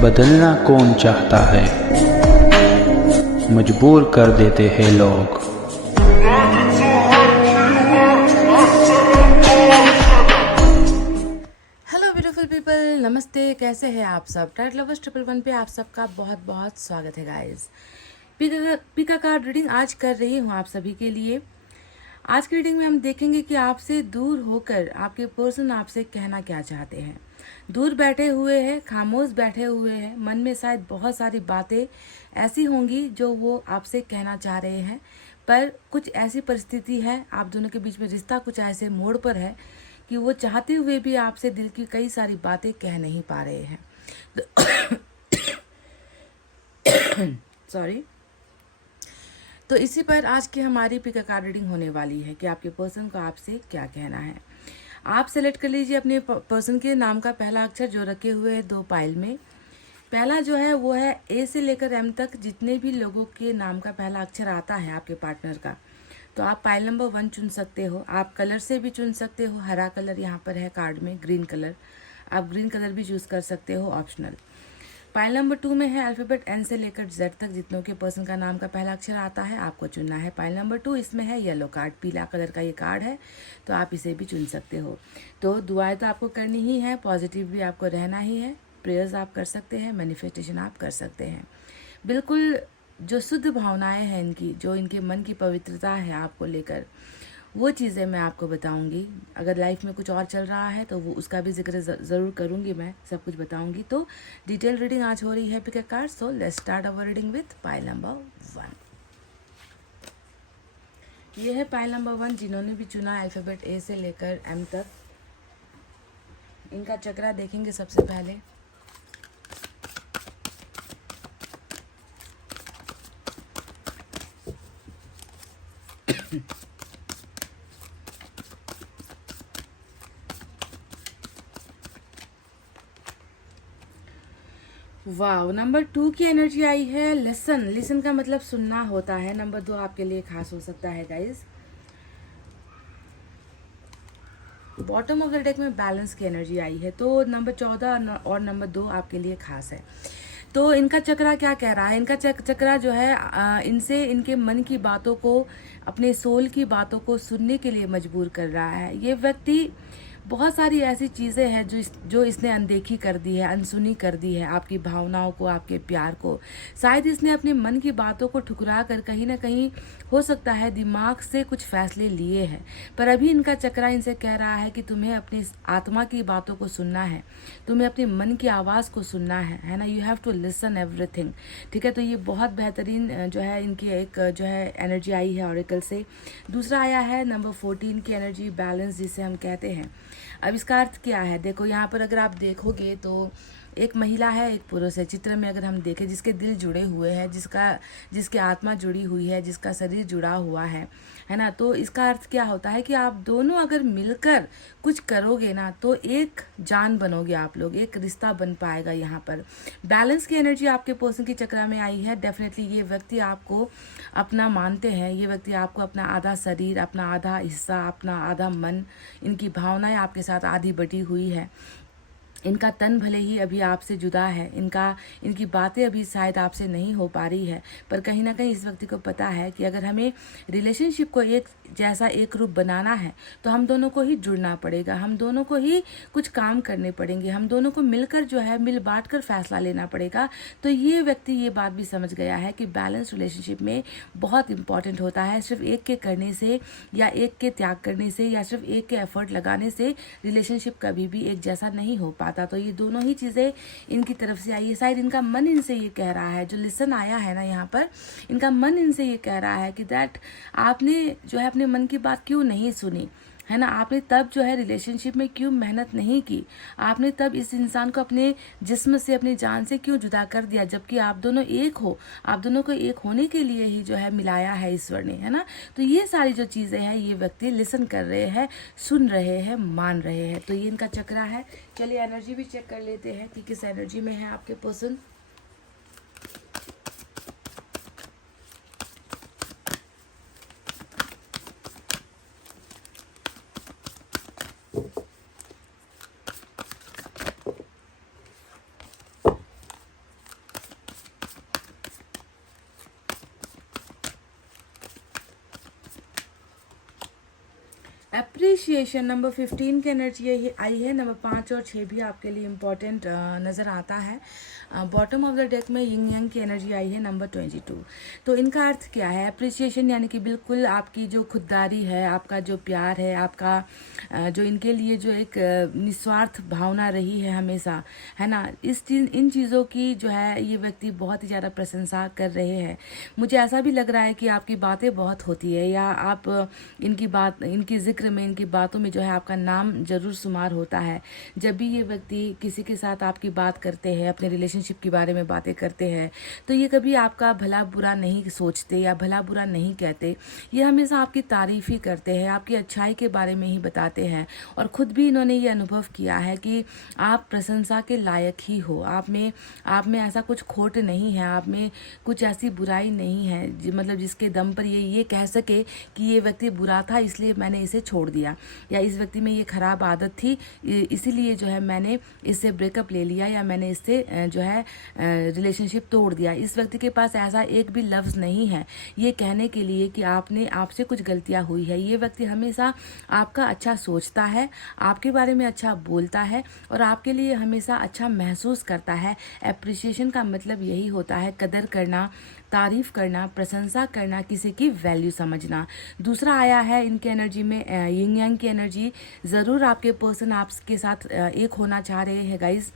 बदलना कौन चाहता है, मजबूर कर देते हैं लोग। हेलो ब्यूटीफुल पीपल, नमस्ते। कैसे हैं आप सब? टाइट लवर्स 111 पे आप सबका बहुत बहुत स्वागत है गाइस। पिका कार्ड रीडिंग आज कर रही हूँ आप सभी के लिए। आज की रीडिंग में हम देखेंगे कि आपसे दूर होकर आपके पर्सन आपसे कहना क्या चाहते हैं। दूर बैठे हुए हैं, खामोश बैठे हुए हैं, मन में शायद बहुत सारी बातें ऐसी होंगी जो वो आपसे कहना चाह रहे हैं, पर कुछ ऐसी परिस्थिति है आप दोनों के बीच में, रिश्ता कुछ ऐसे मोड़ पर है कि वो चाहते हुए भी आपसे दिल की कई सारी बातें कह नहीं पा रहे हैं। सॉरी। तो इसी पर आज की हमारी पिका कार्ड रीडिंग होने वाली है कि आपके पर्सन को आपसे क्या कहना है। आप सेलेक्ट कर लीजिए अपने पर्सन के नाम का पहला अक्षर जो रखे हुए हैं 2 पाइल में। पहला जो है वो है ए से लेकर एम तक, जितने भी लोगों के नाम का पहला अक्षर आता है आपके पार्टनर का, तो आप पाइल नंबर 1 चुन सकते हो। आप कलर से भी चुन सकते हो, हरा कलर यहाँ पर है कार्ड में, ग्रीन कलर, आप ग्रीन कलर भी चूज कर सकते हो, ऑप्शनल। पाइल नंबर 2 में है अल्फाबेट एन से लेकर जेड तक, जितनों के पर्सन का नाम का पहला अक्षर आता है आपको चुनना है। पाइल नंबर 2 इसमें है येलो कार्ड, पीला कलर का ये कार्ड है, तो आप इसे भी चुन सकते हो। तो दुआएं तो आपको करनी ही है, पॉजिटिव भी आपको रहना ही है, प्रेयर्स आप कर सकते हैं, मैनिफेस्टेशन आप कर सकते हैं। बिल्कुल जो शुद्ध भावनाएं हैं इनकी, जो इनके मन की पवित्रता है आपको लेकर, वो चीज़ें मैं आपको बताऊंगी। अगर लाइफ में कुछ और चल रहा है तो वो उसका भी जिक्र ज़रूर करूंगी, मैं सब कुछ बताऊंगी। तो डिटेल रीडिंग आज हो रही है pick a card. So let's start our reading with pile number 1। ये है पाइल नंबर 1, जिन्होंने भी चुना अल्फाबेट ए से लेकर एम तक। इनका चक्रा देखेंगे सबसे पहले। वाह, नंबर 2 की एनर्जी आई है लिसन। लिसन का मतलब सुनना होता है। नंबर 2 आपके लिए खास हो सकता है guys. Bottom of the deck में बैलेंस की एनर्जी आई है, तो नंबर 14 और नंबर 2 आपके लिए खास है। तो इनका चक्रा क्या कह रहा है? इनका चक्रा जो है इनसे इनके मन की बातों को, अपने सोल की बातों को सुनने के लिए मजबूर कर रहा है। ये व्यक्ति बहुत सारी ऐसी चीज़ें हैं जो इसने अनदेखी कर दी है, अनसुनी कर दी है, आपकी भावनाओं को, आपके प्यार को। शायद इसने अपने मन की बातों को ठुकरा कर कहीं ना कहीं, हो सकता है दिमाग से कुछ फैसले लिए हैं, पर अभी इनका चक्रा इनसे कह रहा है कि तुम्हें अपनी आत्मा की बातों को सुनना है, तुम्हें अपने मन की आवाज़ को सुनना है ना। You have to listen everything. ठीक है, तो ये बहुत बेहतरीन जो है इनकी एक जो है एनर्जी आई है ऑरेकल से। दूसरा आया है नंबर 14 की एनर्जी, बैलेंस जिसे हम कहते हैं। अब इसका अर्थ क्या है? देखो यहाँ पर अगर आप देखोगे तो एक महिला है, एक पुरुष है। चित्र में अगर हम देखें, जिसके दिल जुड़े हुए हैं, जिसकी आत्मा जुड़ी हुई है, जिसका शरीर जुड़ा हुआ है ना। तो इसका अर्थ क्या होता है कि आप दोनों अगर मिलकर कुछ करोगे ना, तो एक जान बनोगे आप लोग, एक रिश्ता बन पाएगा। यहाँ पर बैलेंस की एनर्जी आपके पर्सन की चक्रा में आई है। डेफिनेटली ये व्यक्ति आपको अपना मानते हैं, ये व्यक्ति आपको अपना आधा शरीर, अपना आधा हिस्सा, अपना आधा मन, इनकी भावनाएं आपके साथ आधी बटी हुई है। इनका तन भले ही अभी आपसे जुदा है, इनकी बातें अभी शायद आपसे नहीं हो पा रही है, पर कहीं ना कहीं इस व्यक्ति को पता है कि अगर हमें रिलेशनशिप को एक जैसा एक रूप बनाना है तो हम दोनों को ही जुड़ना पड़ेगा, हम दोनों को ही कुछ काम करने पड़ेंगे, हम दोनों को मिलकर जो है मिल बांट कर फैसला लेना पड़ेगा। तो ये व्यक्ति ये बात भी समझ गया है कि बैलेंस रिलेशनशिप में बहुत इंपॉर्टेंट होता है। सिर्फ एक के करने से या एक के त्याग करने से या सिर्फ एक के एफर्ट लगाने से रिलेशनशिप कभी भी एक जैसा नहीं हो पाता। तो ये दोनों ही चीज़ें इनकी तरफ से आई है। शायद इनका मन इनसे ये कह रहा है, जो लिसन आया है ना यहाँ पर, इनका मन इनसे ये कह रहा है कि दैट आपने जो है अपने मन की बात क्यों नहीं सुनी, है ना। आपने तब जो है रिलेशनशिप में क्यों मेहनत नहीं की, आपने तब इस इंसान को अपने जिस्म से, अपनी जान से क्यों जुदा कर दिया, जबकि आप दोनों एक हो, आप दोनों को एक होने के लिए ही जो है मिलाया है ईश्वर ने, है ना। तो ये सारी जो चीज़ें हैं ये व्यक्ति लिसन कर रहे हैं, सुन रहे हैं, मान रहे हैं। तो ये इनका चक्रा है। चलिए एनर्जी भी चेक कर लेते हैं कि किस एनर्जी में है आपके पर्सन। अप्रिशिएशन नंबर 15 की एनर्जी ये आई है। नंबर 5 और 6 भी आपके लिए इम्पोर्टेंट नज़र आता है। बॉटम ऑफ द डेक में यिंग यांग की एनर्जी आई है नंबर 22। तो इनका अर्थ क्या है? अप्रिशिएशन यानी कि बिल्कुल आपकी जो खुददारी है, आपका जो प्यार है, आपका जो इनके लिए जो एक निस्वार्थ भावना रही है हमेशा, है ना, इन चीज़ों की जो है ये व्यक्ति बहुत ही ज़्यादा प्रशंसा कर रहे हैं। मुझे ऐसा भी लग रहा है कि आपकी बातें बहुत होती है, या आप इनकी जिक्र में, इनकी बातों में जो है आपका नाम जरूर शुमार होता है। जब भी ये व्यक्ति किसी के साथ आपकी बात करते हैं, अपने रिलेशनशिप के बारे में बातें करते हैं, तो ये कभी आपका भला बुरा नहीं सोचते या भला बुरा नहीं कहते। ये हमेशा आपकी तारीफ ही करते हैं, आपकी अच्छाई के बारे में ही बताते हैं। और खुद भी इन्होंने ये अनुभव किया है कि आप प्रशंसा के लायक ही हो। आप में ऐसा कुछ खोट नहीं है, आप में कुछ ऐसी बुराई नहीं है मतलब जिसके दम पर ये कह सके कि ये व्यक्ति बुरा था इसलिए मैंने इसे छोड़ दिया, या इस व्यक्ति में ये खराब आदत थी इसीलिए जो है मैंने इससे ब्रेकअप ले लिया, या मैंने इससे जो है रिलेशनशिप तोड़ दिया। इस व्यक्ति के पास ऐसा एक भी लफ्ज़ नहीं है ये कहने के लिए कि आपसे कुछ गलतियां हुई है। ये व्यक्ति हमेशा आपका अच्छा सोचता है, आपके बारे में अच्छा बोलता है और आपके लिए हमेशा अच्छा महसूस करता है। एप्रिसिएशन का मतलब यही होता है कदर करना, तारीफ करना, प्रशंसा करना, किसी की वैल्यू समझना। दूसरा आया है इनके एनर्जी में यिंग यांग की एनर्जी। ज़रूर आपके पर्सन आपके साथ एक होना चाह रहे हैं गाइस।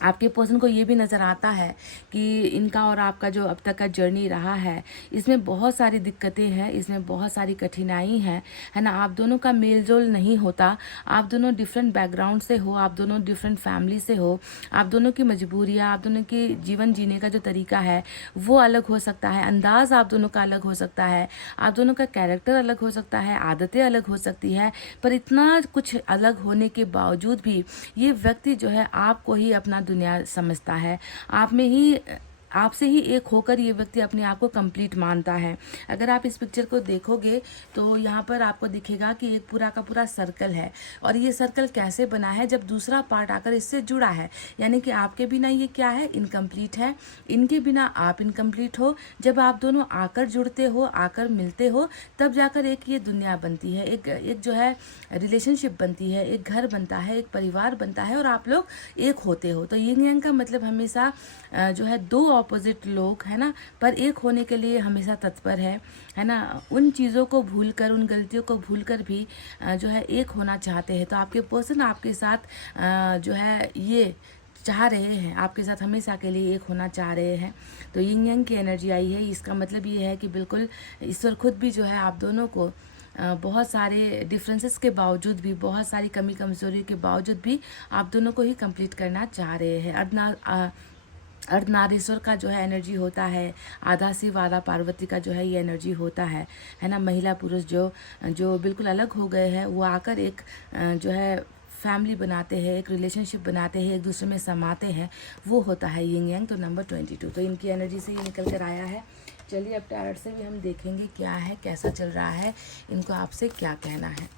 आपके पर्सन को ये भी नज़र आता है कि इनका और आपका जो अब तक का जर्नी रहा है इसमें बहुत सारी दिक्कतें हैं, इसमें बहुत सारी कठिनाई है ना। आप दोनों का मेल जोल नहीं होता, आप दोनों डिफरेंट बैकग्राउंड से हो, आप दोनों डिफरेंट फैमिली से हो, आप दोनों की मजबूरियाँ, आप दोनों की जीवन जीने का जो तरीका है वो अलग हो सकता है, अंदाज़ आप दोनों का अलग हो सकता है, आप दोनों का कैरेक्टर अलग हो सकता है, आदतें अलग हो सकती है। पर इतना कुछ अलग होने के बावजूद भी ये व्यक्ति जो है आपको ही अपना दुनिया समझता है, आपसे ही एक होकर ये व्यक्ति अपने आप को कंप्लीट मानता है। अगर आप इस पिक्चर को देखोगे तो यहाँ पर आपको दिखेगा कि एक पूरा का पूरा सर्कल है, और ये सर्कल कैसे बना है? जब दूसरा पार्ट आकर इससे जुड़ा है, यानी कि आपके बिना ये क्या है? इनकम्प्लीट है, इनके बिना आप इनकम्प्लीट हो। जब आप दोनों आकर जुड़ते हो, आकर मिलते हो, तब जाकर एक ये दुनिया बनती है, एक जो है रिलेशनशिप बनती है, एक घर बनता है, एक परिवार बनता है और आप लोग एक होते हो। तो यिंग यांग का मतलब हमेशा जो है दो ऑपोजिट लोग, है ना, पर एक होने के लिए हमेशा तत्पर है ना। उन चीज़ों को भूलकर, उन गलतियों को भूलकर भी जो है एक होना चाहते हैं। तो आपके पर्सन आपके साथ जो है ये चाह रहे हैं, आपके साथ हमेशा के लिए एक होना चाह रहे हैं। तो यिंग यांग की एनर्जी आई है। इसका मतलब ये है कि बिल्कुल ईश्वर खुद भी जो है आप दोनों को बहुत सारे डिफरेंसेस के बावजूद भी, बहुत सारी कमी कमजोरी के बावजूद भी आप दोनों को ही कंप्लीट करना चाह रहे हैं। अर्धनारीश्वर का जो है एनर्जी होता है, आधा शिव आधा पार्वती का जो है ये एनर्जी होता है ना। महिला पुरुष जो बिल्कुल अलग हो गए हैं वो आकर एक जो है फैमिली बनाते हैं, एक रिलेशनशिप बनाते हैं, एक दूसरे में समाते हैं, वो होता है यिंग यांग। तो नंबर 22 तो इनकी एनर्जी से ये निकल कर आया है। चलिए अब टैरोट से भी हम देखेंगे क्या है, कैसा चल रहा है, इनको आपसे क्या कहना है।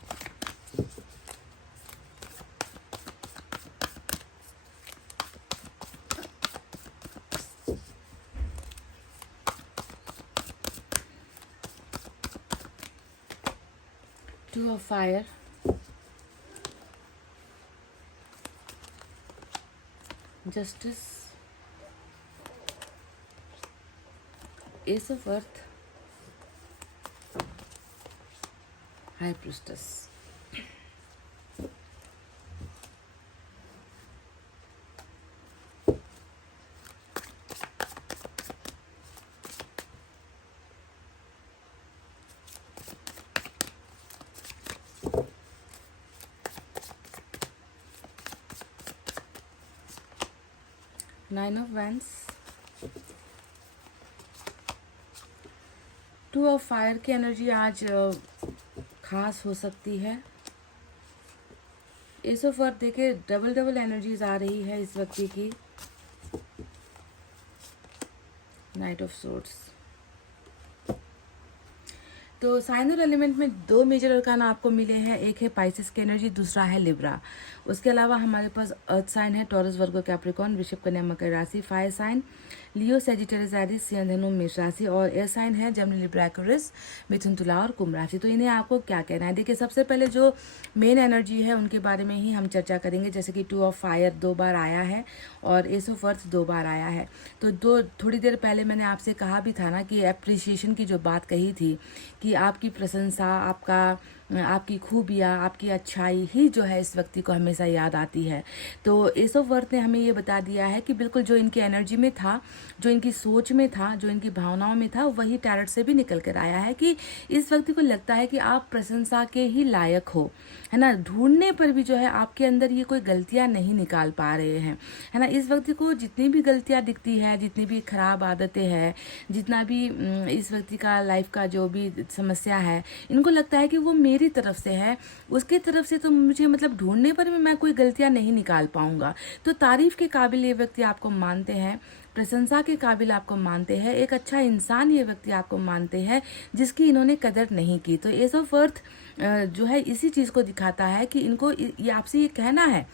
Two of Fire, Justice, Ace of Earth, High Priestess. Nine of Wands, Two of Fire की एनर्जी आज खास हो सकती है। एस ऑफ अर्थ देखिए, डबल एनर्जीज आ रही है इस व्यक्ति की। Night of swords. तो साइन और एलिमेंट में दो मेजर अरकाना आपको मिले हैं, एक है पाइसेस की एनर्जी, दूसरा है लिब्रा। उसके अलावा हमारे पास अर्थ साइन है, टॉरस, वर्गो, कैप्रिकॉर्न, वृषभ, कन्या, मकर राशि, फायर साइन, लियो, सेजिटेरियस, एरिस, सिंह, धनु, मेष राशि और एयर साइन है जेमिनी, लिब्रा, एक्वेरियस, मिथुन, तुला और कुंभ राशि। तो इन्हें आपको क्या कहना है? देखिए, सबसे पहले जो मेन एनर्जी है उनके बारे में ही हम चर्चा करेंगे। जैसे कि 2 ऑफ फायर 2 बार आया है और एस ऑफ अर्थ 2 बार आया है। तो थोड़ी देर पहले मैंने आपसे कहा भी था ना कि एप्रिसिएशन की जो बात कही थी कि आपकी प्रशंसा, आपकी खूबियाँ, आपकी अच्छाई ही जो है इस व्यक्ति को हमेशा याद आती है। तो एस ऑफ वर्थ ने हमें ये बता दिया है कि बिल्कुल जो इनकी एनर्जी में था, जो इनकी सोच में था, जो इनकी भावनाओं में था, वही टैरट से भी निकल कर आया है कि इस व्यक्ति को लगता है कि आप प्रशंसा के ही लायक हो, है ना। ढूंढने पर भी जो है आपके अंदर ये कोई गलतियाँ नहीं निकाल पा रहे हैं, है ना। इस व्यक्ति को जितनी भी गलतियाँ दिखती है, जितनी भी खराब आदतें हैं, जितना भी इस व्यक्ति का लाइफ का जो भी समस्या है, इनको लगता है कि वो मेरी तरफ से है, उसकी तरफ से तो मुझे मतलब ढूंढने पर भी मैं कोई गलतियां नहीं निकाल पाऊंगा। तो तारीफ के काबिल ये व्यक्ति आपको मानते हैं, प्रशंसा के काबिल आपको मानते हैं, एक अच्छा इंसान ये व्यक्ति आपको मानते हैं जिसकी इन्होंने कदर नहीं की। तो एस ऑफ अर्थ जो है इसी चीज़ को दिखाता है कि इनको ये आपसे ये कहना है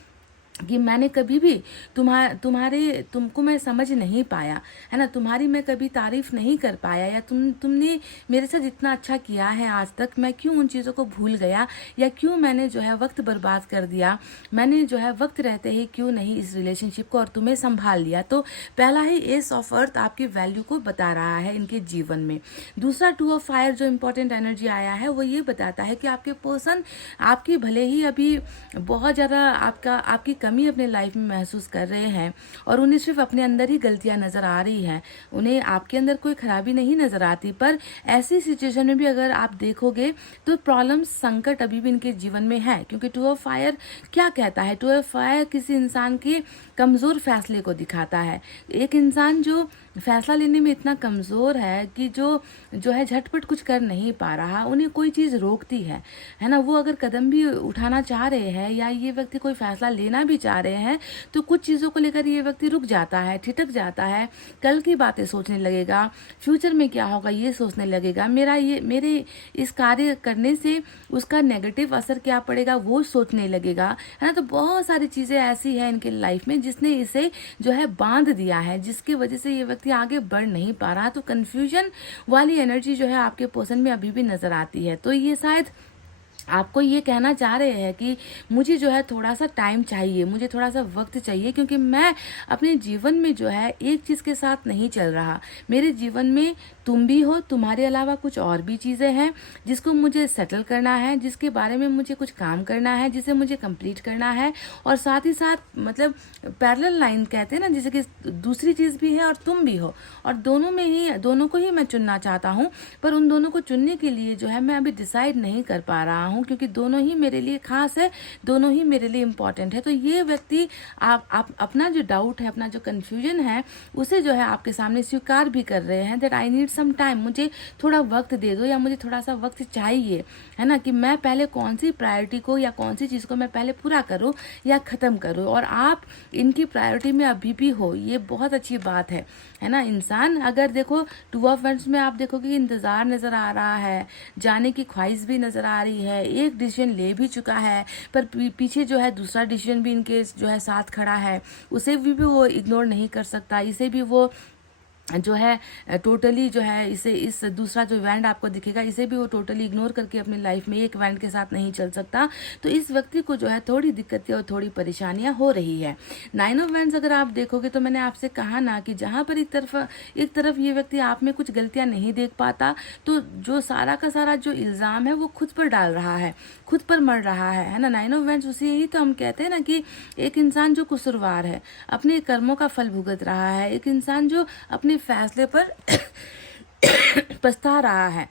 कि मैंने कभी भी तुमको मैं समझ नहीं पाया, है ना। तुम्हारी मैं कभी तारीफ नहीं कर पाया, या तुमने मेरे साथ जितना अच्छा किया है आज तक, मैं क्यों उन चीज़ों को भूल गया, या क्यों मैंने जो है वक्त बर्बाद कर दिया, मैंने जो है वक्त रहते ही क्यों नहीं इस रिलेशनशिप को और तुम्हें संभाल लिया। तो पहला ही एस ऑफ अर्थ आपकी वैल्यू को बता रहा है इनके जीवन में। दूसरा 2 ऑफ फायर जो इंपॉर्टेंट एनर्जी आया है वो ये बताता है कि आपके पर्सन आपकी भले ही अभी बहुत ज़्यादा आपकी कमी अपने लाइफ में महसूस कर रहे हैं और उन्हें सिर्फ अपने अंदर ही गलतियां नजर आ रही हैं, उन्हें आपके अंदर कोई खराबी नहीं नजर आती। पर ऐसी सिचुएशन में भी अगर आप देखोगे तो प्रॉब्लम, संकट अभी भी इनके जीवन में है, क्योंकि 2 ऑफ फायर क्या कहता है? 2 ऑफ फायर किसी इंसान के कमजोर फैसले को दिखाता है। एक इंसान जो फैसला लेने में इतना कमजोर है कि जो है झटपट कुछ कर नहीं पा रहा, उन्हें कोई चीज रोकती है ना। वो अगर कदम भी उठाना चाह रहे हैं या ये व्यक्ति कोई फैसला लेना भी चाह रहे हैं तो कुछ चीजों को लेकर ये व्यक्ति रुक जाता है, ठिठक जाता है, कल की बातें सोचने लगेगा, फ्यूचर में क्या होगा ये सोचने लगेगा, मेरे इस कार्य करने से उसका नेगेटिव असर क्या पड़ेगा वो सोचने लगेगा, है ना। तो बहुत सारी चीजें ऐसी है इनके लाइफ में जिसने इसे जो है बांध दिया है, जिसकी वजह से ये व्यक्ति आगे बढ़ नहीं पा रहा। तो कंफ्यूजन वाली एनर्जी जो है आपके पर्सन में अभी भी नजर आती है। तो ये शायद आपको ये कहना चाह रहे हैं कि मुझे जो है थोड़ा सा टाइम चाहिए, मुझे थोड़ा सा वक्त चाहिए, क्योंकि मैं अपने जीवन में जो है एक चीज़ के साथ नहीं चल रहा। मेरे जीवन में तुम भी हो, तुम्हारे अलावा कुछ और भी चीज़ें हैं जिसको मुझे सेटल करना है, जिसके बारे में मुझे कुछ काम करना है, जिसे मुझे कंप्लीट करना है। और साथ ही साथ मतलब पैरेलल लाइन कहते हैं ना, जैसे कि दूसरी चीज़ भी है और तुम भी हो, और दोनों को ही मैं चुनना चाहता हूँ। पर उन दोनों को चुनने के लिए जो है मैं अभी डिसाइड नहीं कर पा रहा हूँ, क्योंकि दोनों ही मेरे लिए खास है, दोनों ही मेरे लिए इम्पोर्टेंट है। तो ये व्यक्ति आप अपना जो डाउट है, अपना जो कंफ्यूजन है, उसे जो है आपके सामने स्वीकार भी कर रहे हैं that I need some time, मुझे थोड़ा वक्त दे दो, या मुझे थोड़ा सा वक्त चाहिए, है ना, कि मैं पहले कौन सी प्रायोरिटी को या कौन सी चीज़ को मैं पहले पूरा करूँ या ख़त्म करूँ। और आप इनकी प्रायोरिटी में अभी भी हो, ये बहुत अच्छी बात है ना। इंसान अगर देखो 2 ऑफ वैंड्स में आप देखोगे इंतज़ार नज़र आ रहा है, जाने की ख्वाहिश भी नज़र आ रही है, एक डिसीजन ले भी चुका है, पर पीछे जो है दूसरा डिसीजन भी इनके जो है साथ खड़ा है, उसे भी वो इग्नोर नहीं कर सकता, इसे भी वो जो है टोटली जो है इस दूसरा जो वैंड आपको दिखेगा इसे भी वो टोटली इग्नोर करके अपनी लाइफ में एक वैंड के साथ नहीं चल सकता। तो इस व्यक्ति को जो है थोड़ी दिक्कतें और थोड़ी परेशानियां हो रही है। 9 ऑफ वैंड्स अगर आप देखोगे तो मैंने आपसे कहा ना कि जहां पर एक तरफ ये व्यक्ति आप में कुछ गलतियां नहीं देख पाता, तो जो सारा का सारा जो इल्ज़ाम है वो खुद पर डाल रहा है, खुद पर मर रहा है ना। 9 ऑफ वैंड्स उसे ही तो हम कहते हैं ना कि एक इंसान जो कसूरवार है, अपने कर्मों का फल भुगत रहा है, एक इंसान जो अपने फैसले पर पछता रहा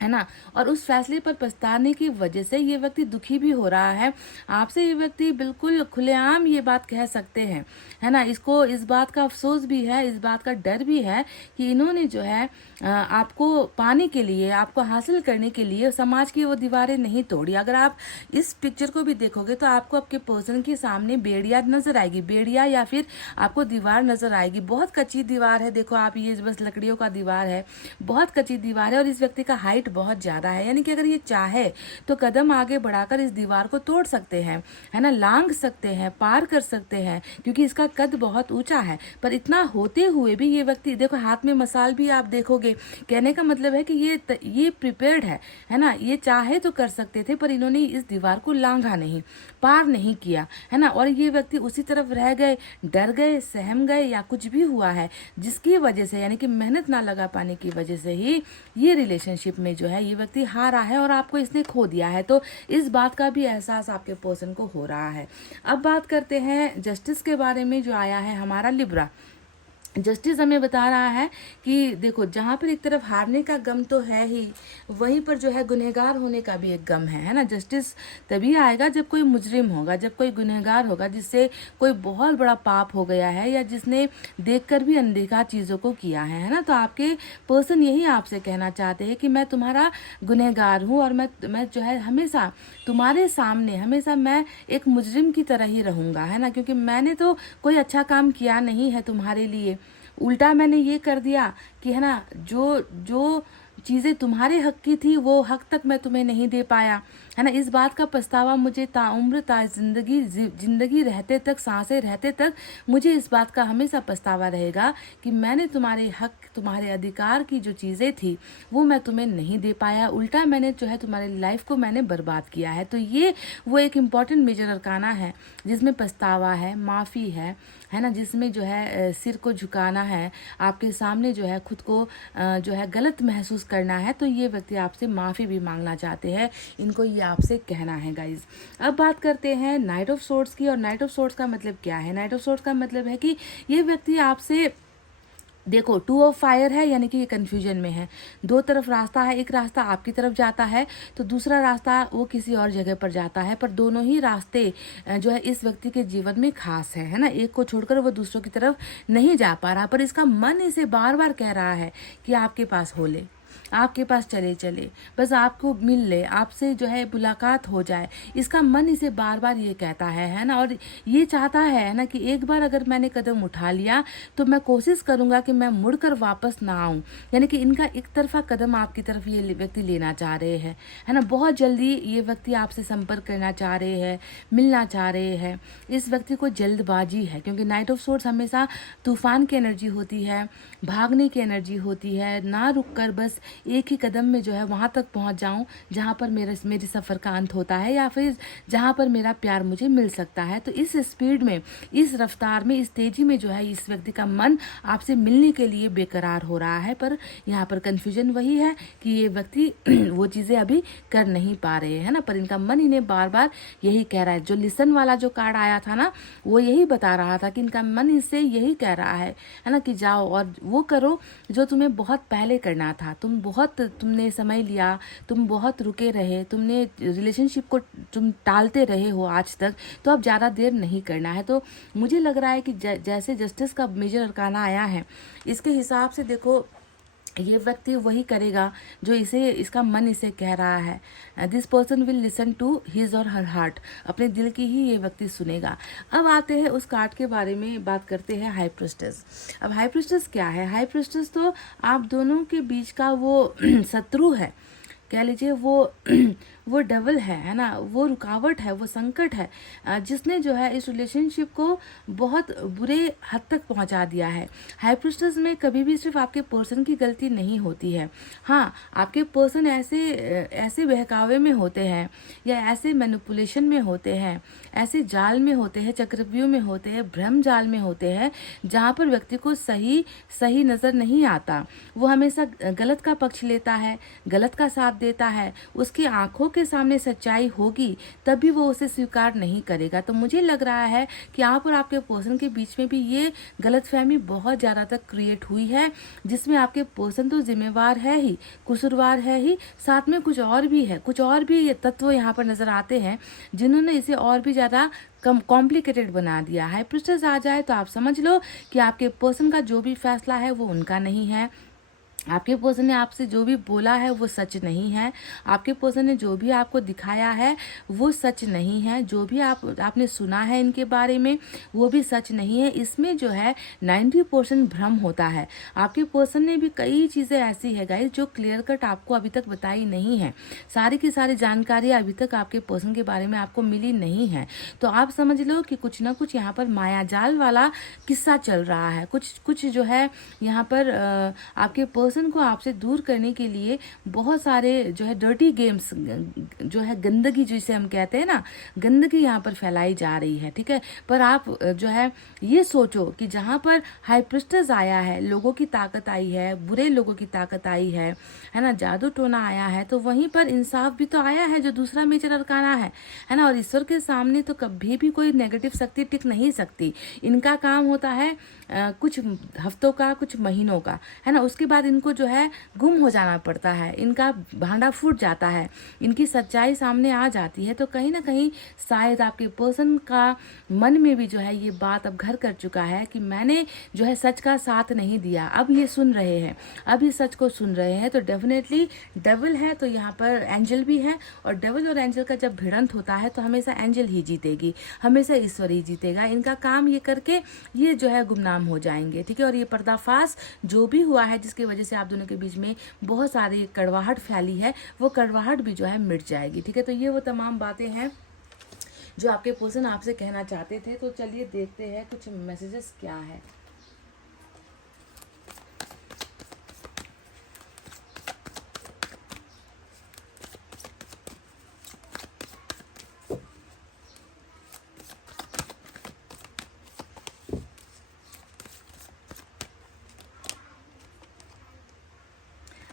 है ना, और उस फैसले पर पछताने की वजह से ये व्यक्ति दुखी भी हो रहा है। आपसे ये व्यक्ति बिल्कुल खुलेआम ये बात कह सकते हैं, है ना। इसको इस बात का अफसोस भी है, इस बात का डर भी है कि इन्होंने जो है आपको पाने के लिए, आपको हासिल करने के लिए समाज की वो दीवारें नहीं तोड़ी। अगर आप इस पिक्चर को भी देखोगे तो आपको आपके पर्सन के सामने बेड़िया नजर आएगी, बेड़िया या फिर आपको दीवार नजर आएगी। बहुत कच्ची दीवार है, देखो आप, ये बस लकड़ियों का दीवार है, बहुत कच्ची दीवार है, और इस व्यक्ति का हाइट वेट बहुत ज़्यादा है, यानी कि अगर ये चाहे तो कदम आगे बढ़ाकर इस दीवार को तोड़ सकते हैं, है ना, लांघ सकते हैं, पार कर सकते हैं, क्योंकि इसका कद बहुत ऊंचा है। पर इतना होते हुए भी ये व्यक्ति, देखो हाथ में मसाल भी आप देखोगे, कहने का मतलब है कि ये प्रिपेयर्ड है ना, ये चाहे तो कर सकते थे, पर इन्होंने इस दीवार को लांघा नहीं, पार नहीं किया, है ना। और ये व्यक्ति उसी तरफ रह गए, डर गए, सहम गए, या कुछ भी हुआ है जिसकी वजह से, यानी कि मेहनत ना लगा पाने की वजह से ही ये रिलेशनशिप में जो है ये व्यक्ति हारा है और आपको इसने खो दिया है। तो इस बात का भी एहसास आपके पर्सन को हो रहा है। अब बात करते हैं जस्टिस के बारे में, जो आया है हमारा लिब्रा। जस्टिस हमें बता रहा है कि देखो, जहाँ पर एक तरफ हारने का गम तो है ही, वहीं पर जो है गुनहगार होने का भी एक गम है ना। जस्टिस तभी आएगा जब कोई मुजरिम होगा, जब कोई गुनहगार होगा, जिससे कोई बहुत बड़ा पाप हो गया है, या जिसने देखकर भी अनदेखा चीज़ों को किया है ना। तो आपके पर्सन यही आपसे कहना चाहते हैं कि मैं तुम्हारा गुनहगार हूँ, और मैं जो है हमेशा तुम्हारे सामने, हमेशा मैं एक मुजरिम की तरह ही रहूँगा, है ना, क्योंकि मैंने तो कोई अच्छा काम किया नहीं है तुम्हारे लिए। उल्टा मैंने ये कर दिया कि, है ना, जो जो चीज़ें तुम्हारे हक की थी वो हक तक मैं तुम्हें नहीं दे पाया, है ना। इस बात का पछतावा मुझे ताउम्र जिंदगी रहते तक, सांसें रहते तक मुझे इस बात का हमेशा पछतावा रहेगा कि मैंने तुम्हारे हक, तुम्हारे अधिकार की जो चीज़ें थी वो मैं तुम्हें नहीं दे पाया। उल्टा मैंने जो है तुम्हारी लाइफ को मैंने बर्बाद किया है। तो ये वो एक इम्पॉर्टेंट मेजर अरकाना है जिसमें पछतावा है, माफ़ी है ना, जिसमें जो है सिर को झुकाना है, आपके सामने जो है खुद को जो है गलत महसूस करना है। तो ये व्यक्ति आपसे माफ़ी भी मांगना चाहते हैं, इनको ये आपसे कहना है गाइज। अब बात करते हैं नाइट ऑफ सोर्ड्स की। और नाइट ऑफ सोर्ड्स का मतलब क्या है? नाइट ऑफ सोर्ड्स का मतलब है कि ये व्यक्ति आपसे, देखो 2 ऑफ फायर है, यानी कि ये कन्फ्यूजन में है। दो तरफ रास्ता है, एक रास्ता आपकी तरफ जाता है तो दूसरा रास्ता वो किसी और जगह पर जाता है, पर दोनों ही रास्ते जो है इस व्यक्ति के जीवन में खास है ना। एक को छोड़कर वो दूसरों की तरफ नहीं जा पा रहा, पर इसका मन इसे बार बार कह रहा है कि आपके पास हो ले, आपके पास चले, बस आपको मिल ले, आपसे जो है मुलाकात हो जाए। इसका मन इसे बार बार ये कहता है ना। और ये चाहता है ना कि एक बार अगर मैंने कदम उठा लिया तो मैं कोशिश करूंगा कि मैं मुड़कर वापस ना आऊं। यानी कि इनका एक तरफा कदम आपकी तरफ ये व्यक्ति लेना चाह रहे हैं, है ना। बहुत जल्दी ये व्यक्ति आपसे संपर्क करना चाह रहे हैं, मिलना चाह रहे हैं। इस व्यक्ति को जल्दबाजी है, क्योंकि नाइट ऑफ सोर्ड्स हमेशा तूफान की एनर्जी होती है, भागने की एनर्जी होती है, ना रुक कर बस एक ही कदम में जो है वहाँ तक पहुँच जाऊँ जहाँ पर मेरे सफ़र का अंत होता है, या फिर जहाँ पर मेरा प्यार मुझे मिल सकता है। तो इस स्पीड में, इस रफ्तार में, इस तेज़ी में जो है इस व्यक्ति का मन आपसे मिलने के लिए बेकरार हो रहा है। पर यहाँ पर कन्फ्यूजन वही है कि ये व्यक्ति वो चीज़ें अभी कर नहीं पा रहे हैं ना, पर इनका मन इन्हें बार बार यही कह रहा है। जो लिसन वाला जो कार्ड आया था ना, वो यही बता रहा था कि इनका मन इससे यही कह रहा है ना, कि जाओ और वो करो जो तुम्हें बहुत पहले करना था। तुमने समय लिया, तुम बहुत रुके रहे, तुमने रिलेशनशिप को तुम टालते रहे हो आज तक, तो अब ज़्यादा देर नहीं करना है। तो मुझे लग रहा है कि जैसे जस्टिस का मेजर अरकाना आया है, इसके हिसाब से देखो ये व्यक्ति वही करेगा जो इसका मन इसे कह रहा है। This person will listen to his or her heart, अपने दिल की ही ये व्यक्ति सुनेगा। अब आते हैं उस कार्ड के बारे में, बात करते हैं हाई प्रीस्टेस। अब हाई प्रीस्टेस क्या है? हाई प्रीस्टेस तो आप दोनों के बीच का वो शत्रु है, कह लीजिए वो डबल है ना, वो रुकावट है, वो संकट है, जिसने जो है इस रिलेशनशिप को बहुत बुरे हद तक पहुंचा दिया है। हाई प्रीस्टेस में कभी भी सिर्फ आपके पर्सन की गलती नहीं होती है। हाँ, आपके पर्सन ऐसे बहकावे में होते हैं, या ऐसे मैनिपुलेशन में होते हैं, ऐसे जाल में होते हैं, चक्रव्यूह में होते हैं, भ्रम जाल में होते हैं, जहाँ पर व्यक्ति को सही नज़र नहीं आता। वो हमेशा गलत का पक्ष लेता है, गलत का साथ देता है। उसकी आंखों के सामने सच्चाई होगी तभी वो उसे स्वीकार नहीं करेगा। तो मुझे लग रहा है कि आप और आपके पर्सन के बीच में भी ये गलतफहमी बहुत ज़्यादा तक क्रिएट हुई है, जिसमें आपके पर्सन तो जिम्मेवार है ही, कसूरवार है ही, साथ में कुछ और भी है, कुछ और भी तत्व यहाँ पर नजर आते हैं जिन्होंने इसे और भी ज़्यादा कॉम्प्लिकेटेड बना दिया। हाई प्रीस्टेस आ जाए तो आप समझ लो कि आपके पर्सन का जो भी फैसला है वो उनका नहीं है, आपके पर्सन ने आपसे जो भी बोला है वो सच नहीं है। आपके पर्सन ने जो भी आपको दिखाया है वो सच नहीं है। जो भी आपने सुना है इनके बारे में वो भी सच नहीं है। इसमें जो है 90% भ्रम होता है। आपके पर्सन ने भी कई चीज़ें ऐसी है गाइस जो क्लियर कट आपको अभी तक बताई नहीं है। सारी की सारी जानकारी अभी तक आपके पर्सन के बारे में आपको मिली नहीं है। तो आप समझ लो कि कुछ ना कुछ यहाँ पर मायाजाल वाला किस्सा चल रहा है। कुछ जो है यहाँ पर आपके पर्सन को आपसे दूर करने के लिए बहुत सारे जो है डर्टी गेम्स, जो है गंदगी जिसे हम कहते हैं ना, गंदगी यहाँ पर फैलाई जा रही है। ठीक है, पर आप जो है ये सोचो कि जहाँ पर हाई प्रिस्टेस आया है, लोगों की ताकत आई है, बुरे लोगों की ताकत आई है ना, जादू टोना आया है, तो वहीं पर इंसाफ भी तो आया है जो दूसरा मेजर अरकाना है ना। और ईश्वर के सामने तो कभी भी कोई नेगेटिव शक्ति टिक नहीं सकती। इनका काम होता है कुछ हफ्तों का, कुछ महीनों का, है ना। उसके बाद इनको जो है गुम हो जाना पड़ता है, इनका भांडा फूट जाता है, इनकी सच्चाई सामने आ जाती है। तो कहीं ना कहीं शायद आपके पर्सन का मन में भी जो है ये बात अब घर कर चुका है कि मैंने जो है सच का साथ नहीं दिया। अब ये सुन रहे हैं, अब ये सच को सुन रहे हैं। तो डेफिनेटली डेविल है तो यहाँ पर एंजल भी है, और डेविल और एंजल का जब भिड़ंत होता है तो हमेशा एंजल ही जीतेगी, हमेशा ईश्वर ही जीतेगा। इनका काम ये करके ये जो है गुमनाम हो जाएंगे। ठीक है, और ये पर्दाफाश जो भी हुआ है जिसकी वजह से आप दोनों के बीच में बहुत सारी कड़वाहट फैली है, वो कड़वाहट भी जो है मिट जाएगी। ठीक है, तो ये वो तमाम बातें हैं जो आपके पर्सन आपसे कहना चाहते थे। तो चलिए देखते हैं कुछ मैसेजेस क्या है।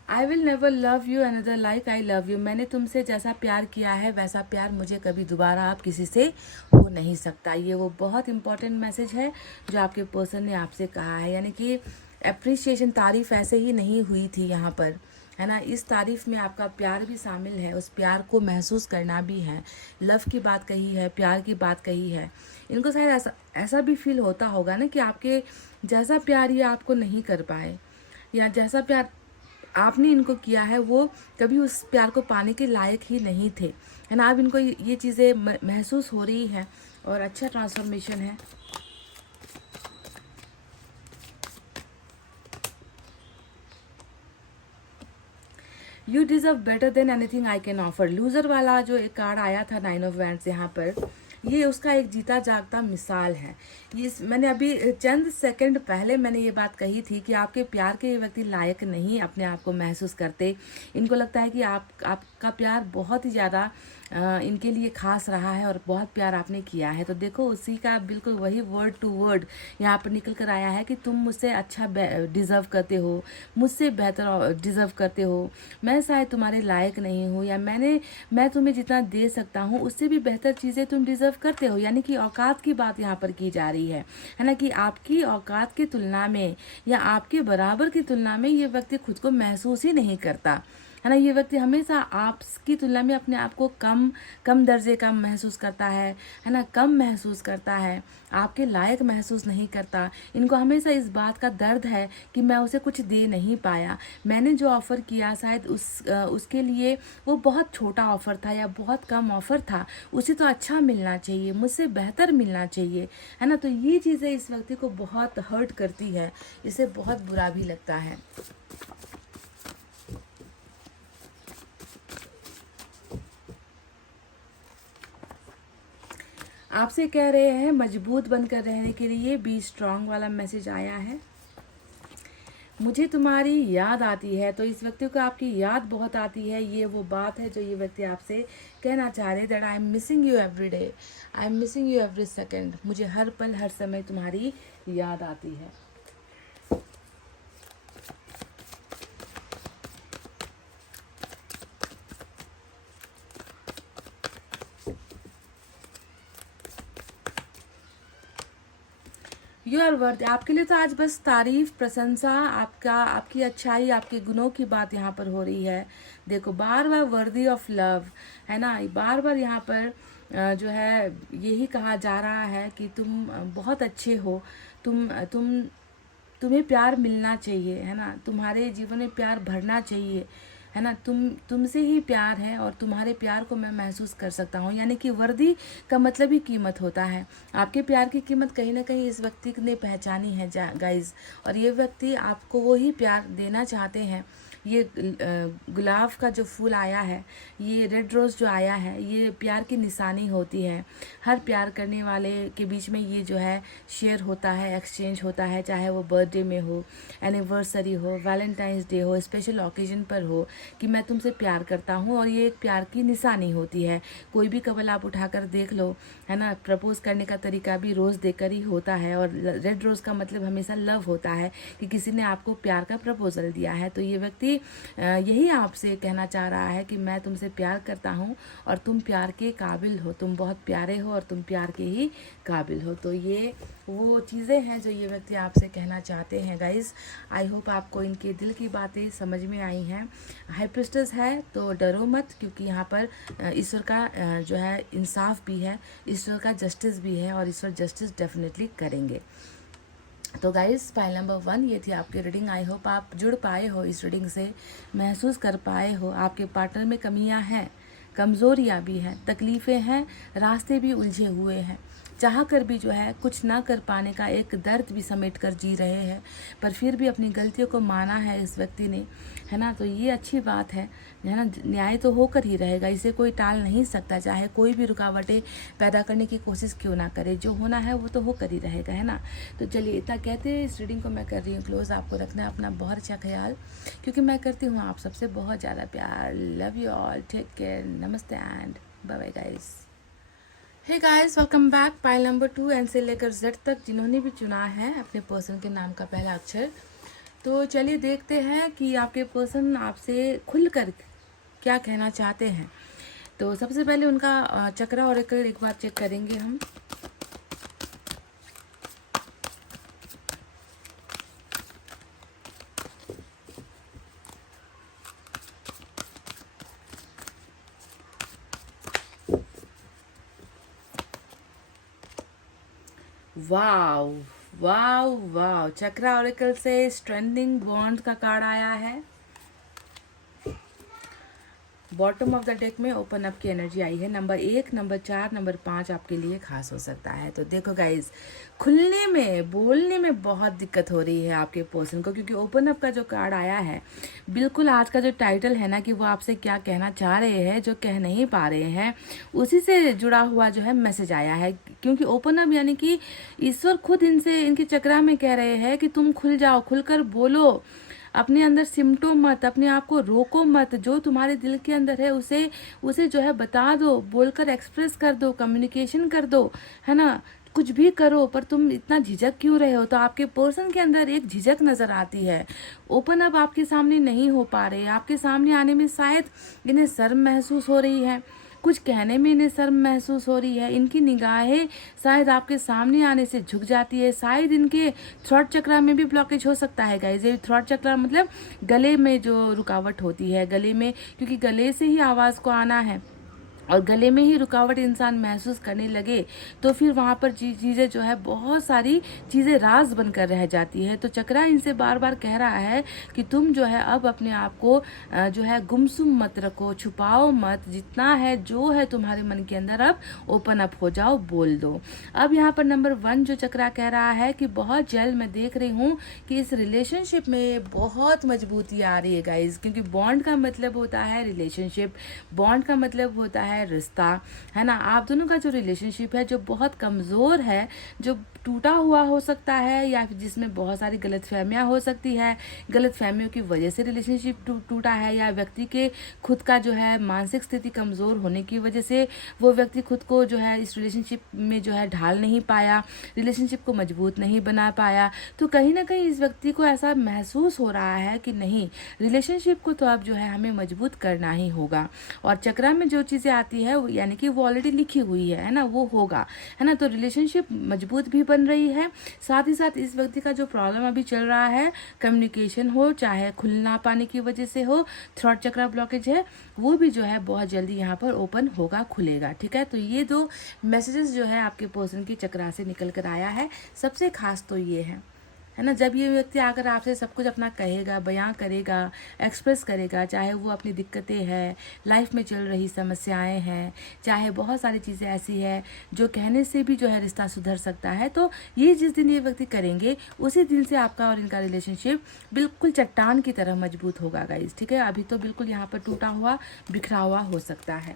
I will never love you another like I love you. मैंने तुमसे जैसा प्यार किया है वैसा प्यार मुझे कभी दोबारा आप किसी से हो नहीं सकता। ये वो बहुत इंपॉर्टेंट मैसेज है जो आपके पर्सन ने आपसे कहा है। यानी कि अप्रिसिएशन, तारीफ ऐसे ही नहीं हुई थी यहाँ पर, है ना। इस तारीफ में आपका प्यार भी शामिल है, उस प्यार को महसूस करना भी है। लव की बात कही है, प्यार की बात कही है। इनको शायद ऐसा भी फील होता होगा ना कि आपके जैसा प्यार ये आपको नहीं कर पाए, या जैसा प्यार आपने इनको किया है वो कभी उस प्यार को पाने के लायक ही नहीं थे, है ना। अब इनको ये चीज़ें महसूस हो रही है और अच्छा ट्रांसफॉर्मेशन है। You deserve better than anything I can offer. Loser वाला जो एक कार्ड आया था 9 ऑफ वैंड्स यहाँ पर, ये उसका एक जीता जागता मिसाल है। ये मैंने अभी चंद सेकंड पहले मैंने ये बात कही थी कि आपके प्यार के ये व्यक्ति लायक नहीं अपने आप को महसूस करते। इनको लगता है कि आपका प्यार बहुत ही ज़्यादा इनके लिए खास रहा है और बहुत प्यार आपने किया है। तो देखो उसी का बिल्कुल वही वर्ड टू वर्ड यहाँ पर निकल कर आया है कि तुम मुझसे अच्छा डिज़र्व करते हो, मुझसे बेहतर डिज़र्व करते हो, मैं शायद तुम्हारे लायक नहीं हूँ, या मैं तुम्हें जितना दे सकता हूँ उससे भी बेहतर चीज़ें तुम डिज़र्व करते हो। यानी कि औकात की बात यहाँ पर की जा रही है ना, कि आपकी औकात की तुलना में या आपके बराबर की तुलना में ये व्यक्ति खुद को महसूस ही नहीं करता, है ना। ये व्यक्ति हमेशा आपकी तुलना में अपने आप को कम दर्जे का महसूस करता है ना, कम महसूस करता है, आपके लायक महसूस नहीं करता। इनको हमेशा इस बात का दर्द है कि मैं उसे कुछ दे नहीं पाया, मैंने जो ऑफ़र किया शायद उसके लिए वो बहुत छोटा ऑफ़र था या बहुत कम ऑफ़र था, उसे तो अच्छा मिलना चाहिए, मुझसे बेहतर मिलना चाहिए, है ना। तो ये चीज़ें इस व्यक्ति को बहुत हर्ट करती है, इसे बहुत बुरा भी लगता है। आपसे कह रहे हैं मजबूत बनकर रहने के लिए बी स्ट्रांग वाला मैसेज आया है। मुझे तुम्हारी याद आती है, तो इस व्यक्ति को आपकी याद बहुत आती है। ये वो बात है जो ये व्यक्ति आपसे कहना चाह रहे हैं, that I am missing you every day, I am missing you every second. मुझे हर पल हर समय तुम्हारी याद आती है। You are worth. आपके लिए तो आज बस तारीफ, प्रशंसा, आपकी अच्छाई, आपके गुणों की बात यहाँ पर हो रही है। देखो बार बार वर्दी ऑफ लव, है ना, बार बार यहाँ पर जो है यही कहा जा रहा है कि तुम बहुत अच्छे हो, तुम तुम्हें प्यार मिलना चाहिए, है ना, तुम्हारे जीवन में प्यार भरना चाहिए, है ना, तुमसे ही प्यार है और तुम्हारे प्यार को मैं महसूस कर सकता हूँ। यानी कि वर्दी का मतलब ही कीमत होता है। आपके प्यार की कीमत कहीं ना कहीं इस व्यक्ति ने पहचानी है गाइज, और ये व्यक्ति आपको वो ही प्यार देना चाहते हैं। ये गुलाब का जो फूल आया है, ये रेड रोज़ जो आया है, ये प्यार की निशानी होती है। हर प्यार करने वाले के बीच में ये जो है शेयर होता है, एक्सचेंज होता है, चाहे वो बर्थडे में हो, एनिवर्सरी हो, वैलेंटाइंस डे हो, स्पेशल ओकेजन पर हो, कि मैं तुमसे प्यार करता हूँ, और ये एक प्यार की निशानी होती है। कोई भी कपल आप उठाकर देख लो, है ना, प्रपोज करने का तरीका भी रोज़ देकर ही होता है, और रेड रोज़ का मतलब हमेशा लव होता है कि किसी ने आपको प्यार का प्रपोजल दिया है। तो ये व्यक्ति यही आपसे कहना चाह रहा है कि मैं तुमसे प्यार करता हूँ और तुम प्यार के काबिल हो, तुम बहुत प्यारे हो और तुम प्यार के ही काबिल हो। तो ये वो चीज़ें हैं जो ये व्यक्ति आपसे कहना चाहते हैं गाइस। आई होप आपको इनके दिल की बातें समझ में आई हैं। हाई प्रीस्टेस है तो डरो मत, क्योंकि यहाँ पर ईश्वर का जो है इंसाफ भी है, ईश्वर का जस्टिस भी है, और ईश्वर जस्टिस डेफिनेटली करेंगे। तो गाइस, फाइल नंबर 1 ये थी आपकी रीडिंग। आई होप आप जुड़ पाए हो इस रीडिंग से, महसूस कर पाए हो आपके पार्टनर में कमियां हैं, कमज़ोरियां भी हैं, तकलीफ़ें हैं, रास्ते भी उलझे हुए हैं, चाह कर भी जो है कुछ ना कर पाने का एक दर्द भी समेट कर जी रहे हैं, पर फिर भी अपनी गलतियों को माना है इस व्यक्ति ने, है ना। तो ये अच्छी बात है ना, न्याय तो होकर ही रहेगा, इसे कोई टाल नहीं सकता, चाहे कोई भी रुकावटें पैदा करने की कोशिश क्यों ना करे, जो होना है वो तो होकर ही रहेगा, है ना। तो चलिए, इतना कहते हैं इस रीडिंग को मैं कर रही हूँ क्लोज। आपको रखना है अपना बहुत अच्छा ख्याल, क्योंकि मैं करती हूँ आप सबसे बहुत ज़्यादा प्यार। Love you all, take care, नमस्ते and bye bye guys. Hey guys, welcome back. Pile number 2 N से लेकर जेड तक जिन्होंने भी चुना है अपने पर्सन के नाम का पहला अक्षर, तो चलिए देखते हैं कि आपके पर्सन आपसे खुलकर क्या कहना चाहते हैं। तो सबसे पहले उनका चक्रा ऑरेकल एक बार चेक करेंगे हम। वाव वाव वाव, चक्रा ऑरेकल से स्ट्रेंथनिंग बॉन्ड का कार्ड आया है। बॉटम ऑफ द डेक में ओपन अप की एनर्जी आई है। नंबर 1, नंबर 4, नंबर 5 आपके लिए खास हो सकता है। तो देखो गाइज, खुलने में, बोलने में बहुत दिक्कत हो रही है आपके पर्सन को, क्योंकि ओपन अप का जो कार्ड आया है, बिल्कुल आज का जो टाइटल है ना कि वो आपसे क्या कहना चाह रहे हैं, जो कह नहीं पा रहे हैं, उसी से जुड़ा हुआ जो है मैसेज आया है। क्योंकि ओपन अप यानी कि ईश्वर खुद इनसे, इनके चक्रा में कह रहे हैं कि तुम खुल जाओ, खुलकर बोलो, अपने अंदर सिमटो मत, अपने आप को रोको मत, जो तुम्हारे दिल के अंदर है उसे जो है बता दो, बोलकर एक्सप्रेस कर दो, कम्युनिकेशन कर दो, है ना, कुछ भी करो, पर तुम इतना झिझक क्यों रहे हो। तो आपके पर्सन के अंदर एक झिझक नजर आती है। ओपन अप आपके सामने नहीं हो पा रहे, आपके सामने आने में शायद इन्हें शर्म महसूस हो रही है, कुछ कहने में इन्हें शर्म महसूस हो रही है, इनकी निगाहें शायद आपके सामने आने से झुक जाती है, शायद इनके थ्रोट चक्रा में भी ब्लॉकेज हो सकता है गाइस। ये थ्रोट चक्रा मतलब गले में जो रुकावट होती है, गले में, क्योंकि गले से ही आवाज़ को आना है, और गले में ही रुकावट इंसान महसूस करने लगे तो फिर वहाँ पर चीज़ें जो है, बहुत सारी चीज़ें राज बनकर रह जाती है। तो चक्रा इनसे बार बार कह रहा है कि तुम जो है अब अपने आप को जो है गुमसुम मत रखो, छुपाओ मत, जितना है जो है तुम्हारे मन के अंदर अब ओपन अप हो जाओ, बोल दो। अब यहाँ पर नंबर 1 जो चक्रा कह रहा है कि बहुत जल्द मैं देख रही हूँ कि इस रिलेशनशिप में बहुत मजबूती आ रही है गाइज, क्योंकि बॉन्ड का मतलब होता है रिलेशनशिप, बॉन्ड का मतलब होता है रिश्ता, है ना। आप दोनों का जो रिलेशनशिप है, जो बहुत कमज़ोर है, जो टूटा हुआ हो सकता है, या फिर जिसमें बहुत सारी गलतफहमियां हो सकती है, गलतफहमियों की वजह से रिलेशनशिप टूटा है, या व्यक्ति के खुद का जो है मानसिक स्थिति कमज़ोर होने की वजह से वो व्यक्ति खुद को जो है इस रिलेशनशिप में जो है ढाल नहीं पाया, रिलेशनशिप को मजबूत नहीं बना पाया। तो कहीं ना कहीं इस व्यक्ति को ऐसा महसूस हो रहा है कि नहीं, रिलेशनशिप को तो अब जो है हमें मजबूत करना ही होगा, और चक्रा में जो चीज़ें आती है यानी कि वो ऑलरेडी लिखी हुई है ना, वो होगा, है ना। तो रिलेशनशिप मजबूत भी बन रही है, साथ ही साथ इस व्यक्ति का जो प्रॉब्लम अभी चल रहा है, कम्युनिकेशन हो, चाहे खुल ना पाने की वजह से हो, थ्रोट चक्रा ब्लॉकेज है, वो भी जो है बहुत जल्दी यहाँ पर ओपन होगा, खुलेगा, ठीक है। तो ये 2 मैसेजेस जो है आपके पर्सन की चक्रा से निकल कर आया है। सबसे खास तो ये है है ना। जब ये व्यक्ति आकर आपसे सब कुछ अपना कहेगा, बयां करेगा, एक्सप्रेस करेगा, चाहे वो अपनी दिक्कतें हैं, लाइफ में चल रही समस्याएं हैं, चाहे बहुत सारी चीज़ें ऐसी है जो कहने से भी जो है रिश्ता सुधर सकता है, तो ये जिस दिन ये व्यक्ति करेंगे उसी दिन से आपका और इनका रिलेशनशिप बिल्कुल चट्टान की तरह मजबूत होगा गाइस, ठीक है। अभी तो बिल्कुल यहाँ पर टूटा हुआ, बिखरा हुआ हो सकता है।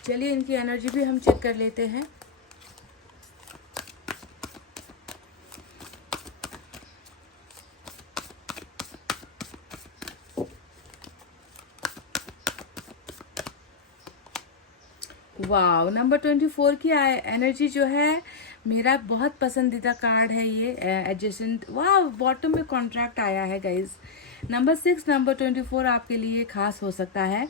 चलिए इनकी एनर्जी भी हम चेक कर लेते हैं। वाह, नंबर 24 की एनर्जी जो है मेरा बहुत पसंदीदा कार्ड है ये, एडजेसेंट। वाह, बॉटम में कॉन्ट्रैक्ट आया है गाइज। नंबर 6, नंबर 24 आपके लिए खास हो सकता है।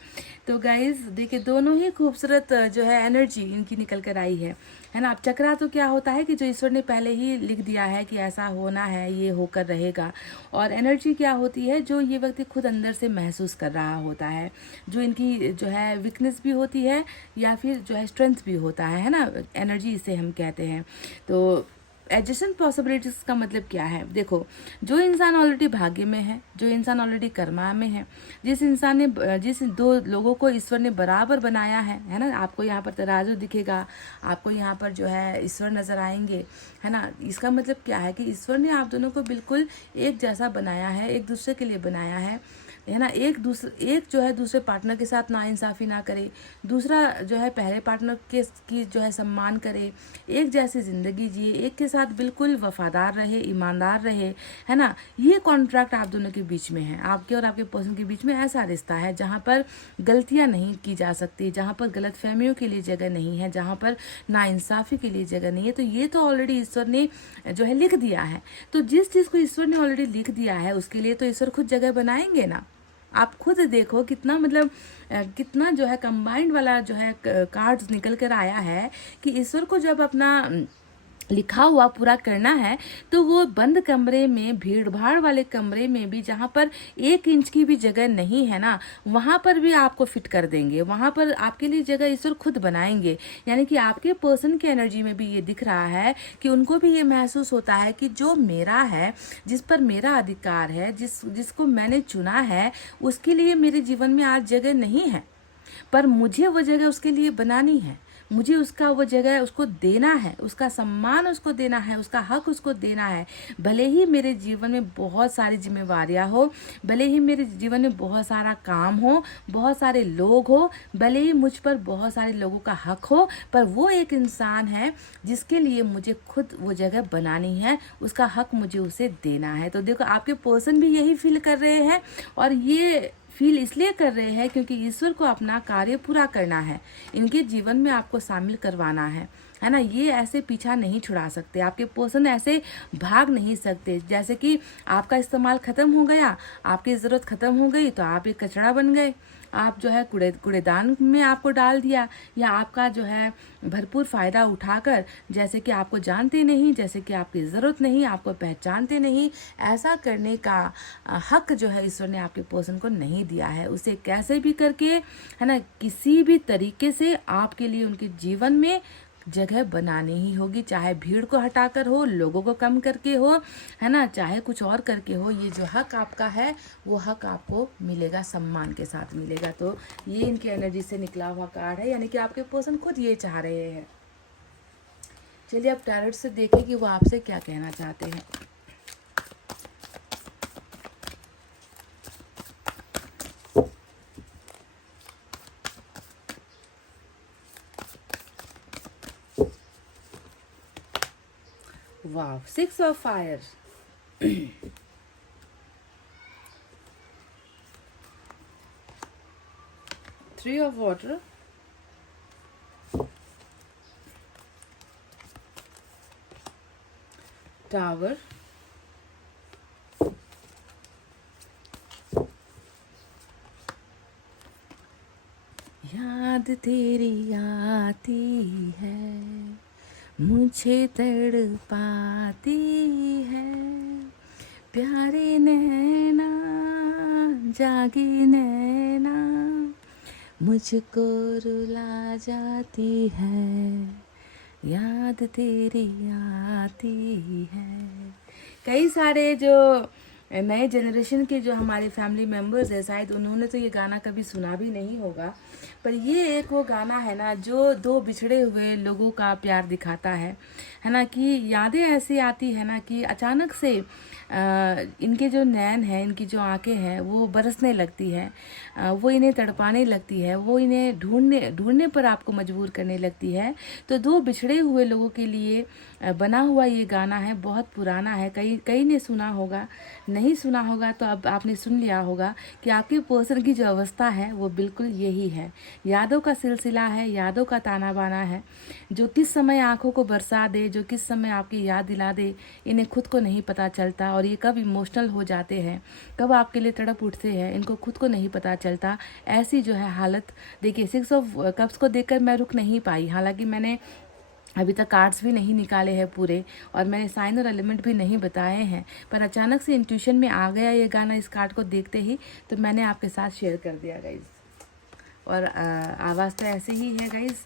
तो गाइज देखिए, दोनों ही खूबसूरत जो है एनर्जी इनकी निकल कर आई है ना। अब चक्रा तो क्या होता है कि जो ईश्वर ने पहले ही लिख दिया है कि ऐसा होना है, ये होकर रहेगा। और एनर्जी क्या होती है, जो ये व्यक्ति खुद अंदर से महसूस कर रहा होता है, जो इनकी जो है वीकनेस भी होती है या फिर जो है स्ट्रेंथ भी होता है ना। एनर्जी इसे हम कहते हैं। तो एडजेसेंट पॉसिबिलिटीज का मतलब क्या है, देखो, जो इंसान ऑलरेडी भाग्य में है, जो इंसान ऑलरेडी कर्मा में है, जिस दो लोगों को ईश्वर ने बराबर बनाया है ना। आपको यहाँ पर तराजू दिखेगा, आपको यहाँ पर जो है ईश्वर नजर आएंगे, है ना। इसका मतलब क्या है कि ईश्वर ने आप दोनों को बिल्कुल एक जैसा बनाया है, एक दूसरे के लिए बनाया है ना। एक जो है दूसरे पार्टनर के साथ नाइंसाफ़ी ना करे, दूसरा जो है पहले पार्टनर के की जो है सम्मान करे, एक जैसी ज़िंदगी जिए, एक के साथ बिल्कुल वफादार रहे, ईमानदार रहे, है ना। ये कॉन्ट्रैक्ट आप दोनों के बीच में है, आपके और आपके पर्सन के बीच में ऐसा रिश्ता है जहाँ पर गलतियाँ नहीं की जा सकती, जहाँ पर गलतफहमियों के लिए जगह नहीं है, जहाँ पर नाइंसाफ़ी के लिए जगह नहीं है। तो ये तो ऑलरेडी ईश्वर ने जो है लिख दिया है। तो जिस चीज़ को ईश्वर ने ऑलरेडी लिख दिया है उसके लिए तो ईश्वर खुद जगह बनाएंगे ना। आप खुद देखो कितना मतलब कितना जो है कंबाइंड वाला जो है कार्ड्स निकल कर आया है कि ईश्वर को जब अपना लिखा हुआ पूरा करना है तो वो बंद कमरे में, भीड़ भाड़ वाले कमरे में भी, जहाँ पर 1 इंच की भी जगह नहीं है ना, वहाँ पर भी आपको फिट कर देंगे, वहाँ पर आपके लिए जगह ईश्वर खुद बनाएंगे। यानी कि आपके पर्सन की एनर्जी में भी ये दिख रहा है कि उनको भी ये महसूस होता है कि जो मेरा है, जिस पर मेरा अधिकार है, जिसको मैंने चुना है, उसके लिए मेरे जीवन में आज जगह नहीं है, पर मुझे वो जगह उसके लिए बनानी है। मुझे उसका वो जगह उसको देना है, उसका सम्मान उसको देना है, उसका हक उसको देना है। भले ही मेरे जीवन में बहुत सारी जिम्मेवारियां हो, भले ही मेरे जीवन में बहुत सारा काम हो, बहुत सारे लोग हो, भले ही मुझ पर बहुत सारे लोगों का हक हो, पर वो एक इंसान है जिसके लिए मुझे खुद वो जगह बनानी है, उसका हक मुझे उसे देना है। तो देखो, आपके पर्सन भी यही फील कर रहे हैं और ये फील इसलिए कर रहे हैं क्योंकि ईश्वर को अपना कार्य पूरा करना है, इनके जीवन में आपको शामिल करवाना है ना। ये ऐसे पीछा नहीं छुड़ा सकते, आपके पर्सन ऐसे भाग नहीं सकते। जैसे कि आपका इस्तेमाल खत्म हो गया, आपकी ज़रूरत खत्म हो गई तो आप एक कचरा बन गए, आप जो है कूड़ेदान में आपको डाल दिया, या आपका जो है भरपूर फ़ायदा उठाकर, जैसे कि आपको जानते नहीं, जैसे कि आपकी ज़रूरत नहीं, आपको पहचानते नहीं, ऐसा करने का हक जो है ईश्वर ने आपके पर्सन को नहीं दिया है। उसे कैसे भी करके, है ना, किसी भी तरीके से आपके लिए उनके जीवन में जगह बनानी ही होगी, चाहे भीड़ को हटाकर हो, लोगों को कम करके हो, है ना, चाहे कुछ और करके हो। ये जो हक आपका है वो हक आपको मिलेगा, सम्मान के साथ मिलेगा। तो ये इनकी एनर्जी से निकला हुआ कार्ड है, यानी कि आपके पर्सन खुद ये चाह रहे हैं। चलिए अब टैरोट से देखें कि वो आपसे क्या कहना चाहते हैं। Wow, 6 of fire. 3 of water. Tower. याद तेरी आती है, मुझे तड़पाती है, प्यारे नैना जागी नैना मुझको रुला जाती है, याद तेरी आती है। कई सारे जो नए जनरेशन के जो हमारे फैमिली मेम्बर्स हैं, शायद उन्होंने तो ये गाना कभी सुना भी नहीं होगा, पर ये एक वो गाना है ना जो दो बिछड़े हुए लोगों का प्यार दिखाता है ना, कि यादें ऐसी आती है ना कि अचानक से इनके जो नैन हैं, इनकी जो आंखें हैं वो बरसने लगती है, वो इन्हें तड़पाने लगती है, वो इन्हें ढूंढने पर आपको मजबूर करने लगती है। तो दो बिछड़े हुए लोगों के लिए बना हुआ ये गाना है, बहुत पुराना है, कई ने सुना होगा, नहीं सुना होगा तो अब आपने सुन लिया होगा कि आपके पर्सन की जो अवस्था है वो बिल्कुल यही है। यादों का सिलसिला है, यादों का ताना बाना है, जो किस समय आंखों को बरसा दे, जो किस समय आपकी याद दिला दे, इन्हें खुद को नहीं पता चलता। और ये कब इमोशनल हो जाते हैं, कब आपके लिए तड़प उठते हैं, इनको खुद को नहीं पता चलता। ऐसी जो है हालत, देखिए 6 ऑफ कप्स को देखकर मैं रुक नहीं पाई, हालांकि मैंने अभी तक कार्ड्स भी नहीं निकाले हैं पूरे, और मैंने साइन और एलिमेंट भी नहीं बताए हैं, पर अचानक से इंट्यूशन में आ गया ये गाना इस कार्ड को देखते ही, तो मैंने आपके साथ शेयर कर दिया गाइज। और आवाज़ तो ऐसे ही है गाइज,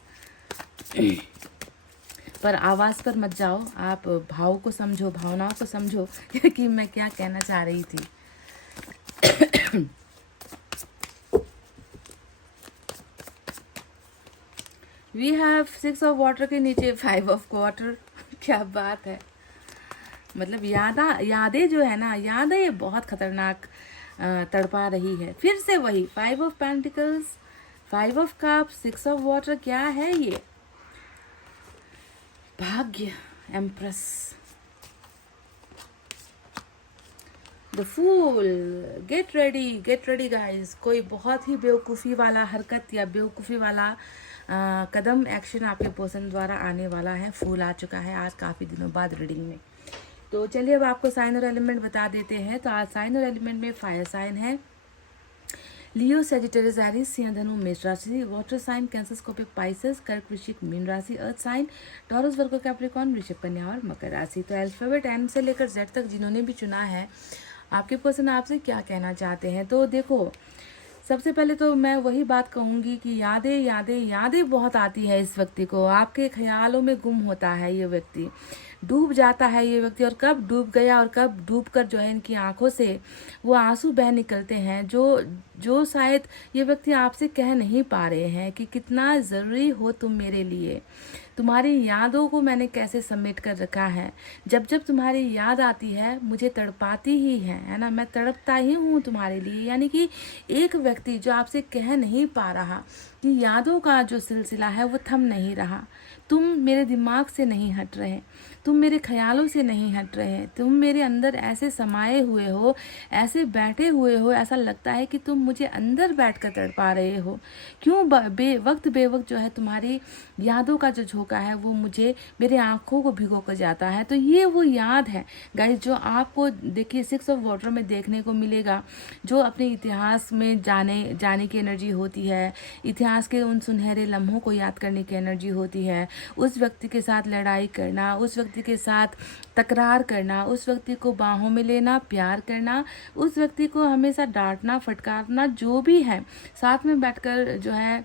पर आवाज़ पर मत जाओ, आप भाव को समझो, भावनाओं को समझो कि मैं क्या कहना चाह रही थी। वी हैव 6 ऑफ वाटर के नीचे 5 ऑफ वाटर। क्या बात है, मतलब यादें जो है ना, यादें बहुत खतरनाक तड़पा रही है। फिर से वही 5 of pentacles, 5 of cups, 6 of water, क्या है ये? भाग्य, empress, the fool. Get ready guys. कोई बहुत ही बेवकूफ़ी वाला हरकत या बेवकूफ़ी वाला कदम, एक्शन आपके पर्सन द्वारा आने वाला है। फूल आ चुका है आज काफ़ी दिनों बाद रीडिंग में। तो चलिए अब आपको साइन और एलिमेंट बता देते हैं। तो आज साइन और एलिमेंट में फायर साइन है लियो, सेजिटेरियस, एरीज, सिंह, धनु, मेष राशि। Water sign Cancer, Scorpio, Pisces, कर्क, वृश्चिक, मीन राशि। Earth sign Taurus, Virgo, Capricorn, वृषभ, कन्या और मकर राशि। तो अल्फाबेट एन से लेकर जेड तक जिन्होंने भी चुना है, आपके पर्सन आपसे क्या कहना चाहते हैं। तो देखो, सबसे पहले तो मैं वही बात कहूँगी कि यादें बहुत आती है इस व्यक्ति को, आपके ख्यालों में गुम होता है ये व्यक्ति, डूब जाता है ये व्यक्ति। और कब डूब गया और कब डूब कर जो है इनकी आंखों से वो आंसू बह निकलते हैं, जो शायद ये व्यक्ति आपसे कह नहीं पा रहे हैं कि कितना ज़रूरी हो तुम मेरे लिए। तुम्हारी यादों को मैंने कैसे समेट कर रखा है, जब जब तुम्हारी याद आती है मुझे तड़पाती ही है ना, मैं तड़पता ही हूँ तुम्हारे लिए। यानी कि एक व्यक्ति जो आपसे कह नहीं पा रहा कि यादों का जो सिलसिला है वो थम नहीं रहा, तुम मेरे दिमाग से नहीं हट रहे, तुम मेरे ख्यालों से नहीं हट रहे, तुम मेरे अंदर ऐसे समाये हुए हो, ऐसे बैठे हुए हो, ऐसा लगता है कि तुम मुझे अंदर बैठकर तड़पा रहे हो। क्यों बेवक्त जो है तुम्हारी यादों का जो झोंका है वो मुझे, मेरे आंखों को भिगो कर जाता है। तो ये वो याद है गाइस जो आपको देखिए 6 ऑफ वाटर में देखने को मिलेगा, जो अपने इतिहास में जाने की एनर्जी होती है, इतिहास के उन सुनहरे लम्हों को याद करने की एनर्जी होती है, उस व्यक्ति के साथ लड़ाई करना, उस व्यक्ति के साथ तकरार करना, उस व्यक्ति को बाहों में लेना, प्यार करना, उस व्यक्ति को हमेशा डांटना, फटकारना, जो भी है, साथ में बैठकर जो है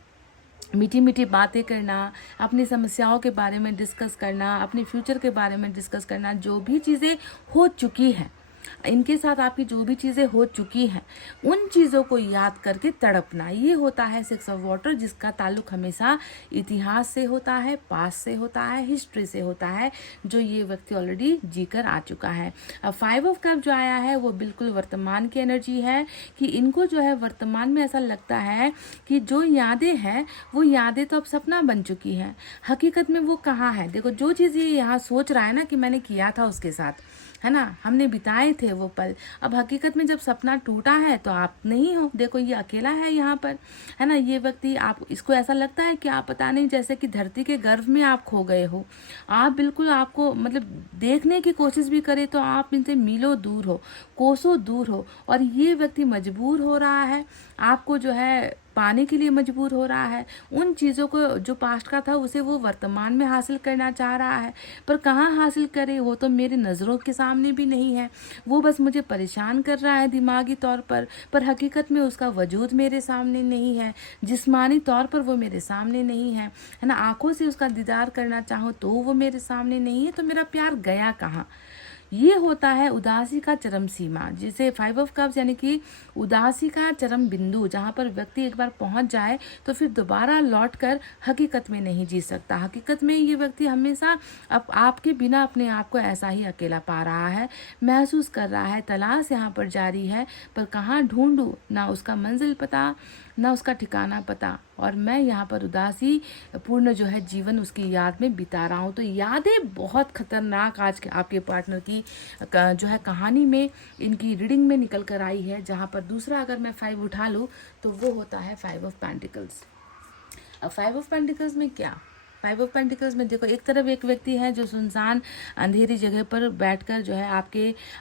मीठी मीठी बातें करना, अपनी समस्याओं के बारे में डिस्कस करना, अपने फ्यूचर के बारे में डिस्कस करना, जो भी चीज़ें हो चुकी हैं इनके साथ, आपकी जो भी चीज़ें हो चुकी हैं उन चीज़ों को याद करके तड़पना, ये होता है 6 ऑफ वाटर, जिसका ताल्लुक हमेशा इतिहास से होता है, पास से होता है, हिस्ट्री से होता है, जो ये व्यक्ति ऑलरेडी जीकर आ चुका है। अब 5 ऑफ कप जो आया है वो बिल्कुल वर्तमान की एनर्जी है, कि इनको जो है वर्तमान में ऐसा लगता है कि जो यादें हैं वो यादें तो अब सपना बन चुकी हैं, हकीकत में वो कहाँ है। देखो, जो चीज़ ये यहाँ सोच रहा है ना कि मैंने किया था उसके साथ, है ना, हमने बिताए थे वो पल, अब हकीकत में जब सपना टूटा है तो आप नहीं हो। देखो, ये अकेला है यहाँ पर, है ना, ये व्यक्ति, आप इसको ऐसा लगता है कि आप पता नहीं जैसे कि धरती के गर्भ में आप खो गए हो। आप बिल्कुल, आपको मतलब देखने की कोशिश भी करे तो आप इनसे मीलों दूर हो, कोसों दूर हो, और ये व्यक्ति मजबूर हो रहा है आपको जो है पाने के लिए मजबूर हो रहा है। उन चीज़ों को जो पास्ट का था उसे वो वर्तमान में हासिल करना चाह रहा है, पर कहाँ हासिल करे, वो तो मेरी नज़रों के सामने भी नहीं है। वो बस मुझे परेशान कर रहा है दिमागी तौर पर हकीकत में उसका वजूद मेरे सामने नहीं है, जिस्मानी तौर पर वो मेरे सामने नहीं है ना। आंखों से उसका दीदार करना चाहूँ तो वो मेरे सामने नहीं है, तो मेरा प्यार गया कहाँ। ये होता है उदासी का चरम सीमा, जिसे 5 ऑफ कप्स यानी कि उदासी का चरम बिंदु, जहाँ पर व्यक्ति एक बार पहुंच जाए तो फिर दोबारा लौटकर हकीकत में नहीं जी सकता। हकीकत में ये व्यक्ति हमेशा आपके बिना अपने आप को ऐसा ही अकेला पा रहा है, महसूस कर रहा है। तलाश यहाँ पर जारी है, पर कहाँ ढूंढूं, ना उसका मंजिल पता, ना उसका ठिकाना पता, और मैं यहाँ पर उदासी पूर्ण जो है जीवन उसकी याद में बिता रहा हूँ। तो यादें बहुत खतरनाक आज के आपके पार्टनर की जो है कहानी में, इनकी रीडिंग में निकल कर आई है। जहाँ पर दूसरा अगर मैं 5 उठा लूँ तो वो होता है 5 ऑफ पेंटिकल्स। अब 5 ऑफ पेंटिकल्स में क्या, 5 ऑफ पेंटिकल्स में देखो, एक तरफ एक व्यक्ति है जो सुनसान अंधेरी जगह पर बैठकर जो है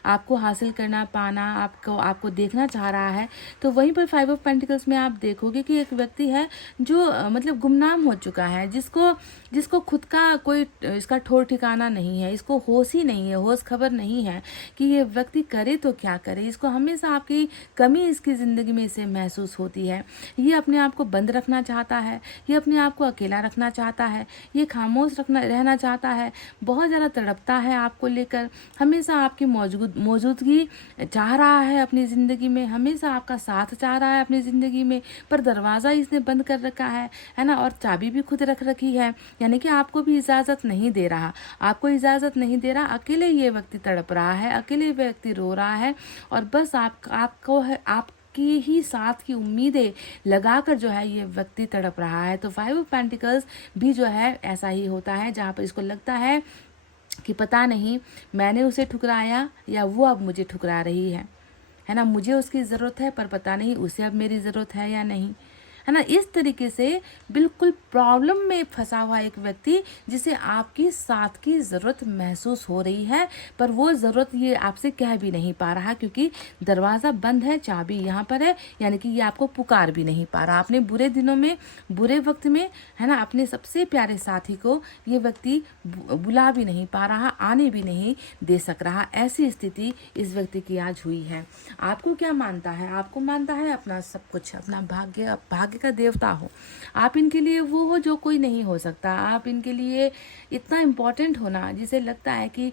आपको हासिल करना, पाना, आपको देखना चाह रहा है। तो वहीं पर 5 ऑफ पेंटिकल्स में आप देखोगे कि एक व्यक्ति है जो मतलब गुमनाम हो चुका है, जिसको खुद का कोई इसका ठौर ठिकाना नहीं है, इसको होश ही नहीं है, होश खबर नहीं है कि ये व्यक्ति करे तो क्या करे। इसको हमेशा आपकी कमी इसकी ज़िंदगी में इसे महसूस होती है। ये अपने आप को बंद रखना चाहता है, ये अपने आप को अकेला रखना चाहता है, ये खामोश रहना चाहता है, बहुत ज़्यादा तड़पता है आपको लेकर, हमेशा आपकी मौजूदगी चाह रहा है अपनी ज़िंदगी में, हमेशा आपका साथ चाह रहा है अपनी ज़िंदगी में, पर दरवाज़ा इसने बंद कर रखा है ना, और चाबी भी खुद रख रखी है, यानी कि आपको भी इजाज़त नहीं दे रहा, आपको इजाज़त नहीं दे रहा। अकेले ये व्यक्ति तड़प रहा है, अकेले व्यक्ति रो रहा है, और बस आपकी ही साथ की उम्मीदें लगाकर जो है ये व्यक्ति तड़प रहा है। तो 5 ऑफ पेंटिकल्स भी जो है ऐसा ही होता है, जहाँ पर इसको लगता है कि पता नहीं मैंने उसे ठुकराया या वो अब मुझे ठुकरा रही है ना। मुझे उसकी ज़रूरत है, पर पता नहीं उसे अब मेरी ज़रूरत है या नहीं, है ना। इस तरीके से बिल्कुल प्रॉब्लम में फंसा हुआ एक व्यक्ति, जिसे आपकी साथ की ज़रूरत महसूस हो रही है, पर वो ज़रूरत ये आपसे कह भी नहीं पा रहा, क्योंकि दरवाज़ा बंद है, चाबी यहाँ पर है, यानी कि ये आपको पुकार भी नहीं पा रहा। अपने बुरे दिनों में, बुरे वक्त में, है ना, अपने सबसे प्यारे साथी को ये व्यक्ति बुला भी नहीं पा रहा, आने भी नहीं दे सक रहा। ऐसी स्थिति इस व्यक्ति की आज हुई है। आपको क्या मानता है? आपको मानता है अपना सब कुछ, अपना भाग्य का देवता हो आप, इनके लिए वो हो जो कोई नहीं हो सकता, आप इनके लिए इतना इम्पोर्टेंट होना, जिसे लगता है कि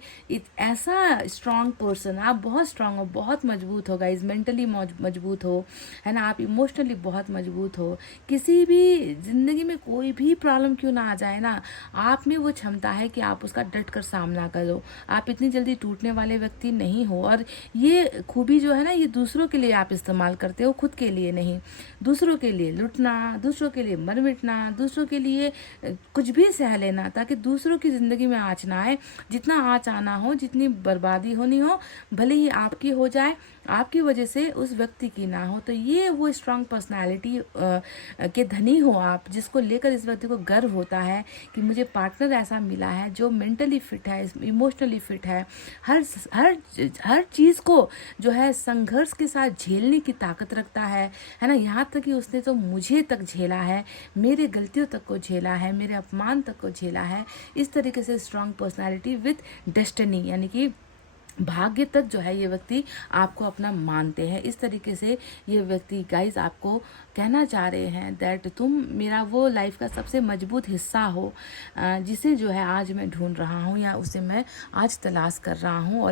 ऐसा स्ट्रांग पर्सन, आप बहुत स्ट्रांग हो, बहुत मजबूत हो गाइस, मेंटली मजबूत हो, है ना, आप इमोशनली बहुत मजबूत हो। किसी भी जिंदगी में कोई भी प्रॉब्लम क्यों ना आ जाए ना, आप में वो क्षमता है कि आप उसका डट कर सामना करो। आप इतनी जल्दी टूटने वाले व्यक्ति नहीं हो, और ये खूबी जो है ना, ये दूसरों के लिए आप इस्तेमाल करते हो, खुद के लिए नहीं। दूसरों के लिए लुटना, दूसरों के लिए मर मिटना, दूसरों के लिए कुछ भी सह लेना, ताकि दूसरों की ज़िंदगी में आँच ना आए। जितना आँच आना हो, जितनी बर्बादी होनी हो, भले ही आपकी हो जाए, आपकी वजह से उस व्यक्ति की ना हो। तो ये वो स्ट्रांग पर्सनालिटी के धनी हो आप, जिसको लेकर इस व्यक्ति को गर्व होता है कि मुझे पार्टनर ऐसा मिला है जो मेंटली फिट है, इमोशनली फिट है, हर चीज़ को जो है संघर्ष के साथ झेलने की ताकत रखता है ना। यहाँ तक कि उसने तो मुझे तक झेला है, मेरे गलतियों तक को झेला है, मेरे अपमान तक को झेला है। इस तरीके से स्ट्रांग पर्सनालिटी विथ डेस्टिनी, यानी कि भाग्य तक जो है ये व्यक्ति आपको अपना मानते हैं। इस तरीके से ये व्यक्ति गाइज आपको कहना चाह रहे हैं दैट तुम मेरा वो लाइफ का सबसे मजबूत हिस्सा हो, जिसे जो है आज मैं ढूंढ रहा हूँ, या उसे मैं आज तलाश कर रहा हूँ।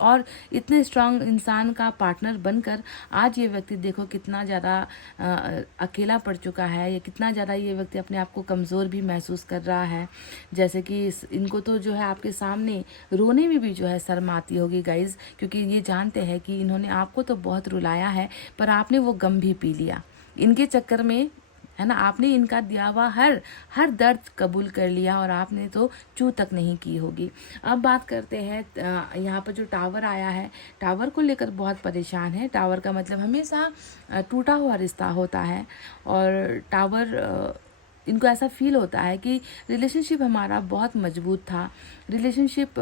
और इतने स्ट्रांग इंसान का पार्टनर बनकर आज ये व्यक्ति देखो कितना ज़्यादा अकेला पड़ चुका है, या कितना ज़्यादा ये व्यक्ति अपने आप को कमज़ोर भी महसूस कर रहा है। जैसे कि इनको तो जो है आपके सामने रोने में भी जो है शर्म आती होगी गाइज, क्योंकि ये जानते हैं कि इन्होंने आपको तो बहुत रुलाया है, पर आपने वो गम भी पी लिया इनके चक्कर में, है ना। आपने इनका दिया हुआ हर दर्द कबूल कर लिया, और आपने तो चू तक नहीं की होगी। अब बात करते हैं यहाँ पर जो टावर आया है, टावर को लेकर बहुत परेशान है। टावर का मतलब हमेशा टूटा हुआ रिश्ता होता है, और टावर इनको ऐसा फील होता है कि रिलेशनशिप हमारा बहुत मजबूत था, रिलेशनशिप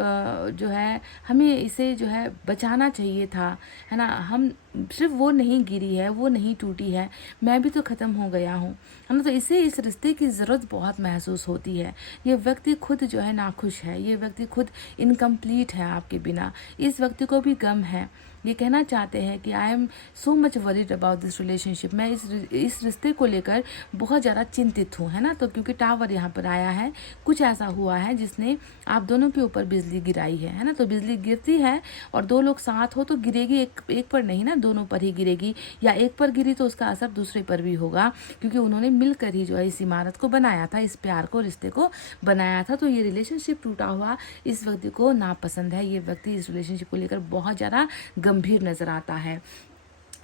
जो है हमें इसे जो है बचाना चाहिए था, है ना। हम सिर्फ वो नहीं गिरी है, वो नहीं टूटी है, मैं भी तो ख़त्म हो गया हूँ, है ना। तो इसे इस रिश्ते की ज़रूरत बहुत महसूस होती है। ये व्यक्ति खुद जो है नाखुश है, ये व्यक्ति खुद इनकम्प्लीट है आपके बिना, इस व्यक्ति को भी गम है। ये कहना चाहते हैं कि I am so much worried about this relationship, मैं इस रिश्ते को लेकर बहुत ज़्यादा चिंतित हूँ, है ना। तो क्योंकि टावर यहाँ पर आया है, कुछ ऐसा हुआ है जिसने आप दोनों के ऊपर बिजली गिराई है ना। तो बिजली गिरती है और दो लोग साथ हो तो गिरेगी, एक पर नहीं ना, दोनों पर ही गिरेगी। या एक पर गिरी तो उसका असर दूसरे पर भी होगा, क्योंकि उन्होंने मिलकर ही जो है इस इमारत को बनाया था, इस प्यार को, रिश्ते को बनाया था। तो ये रिलेशनशिप टूटा हुआ इस व्यक्ति को नापसंद है, ये व्यक्ति इस रिलेशनशिप को लेकर बहुत ज़्यादा गंभीर नज़र आता है।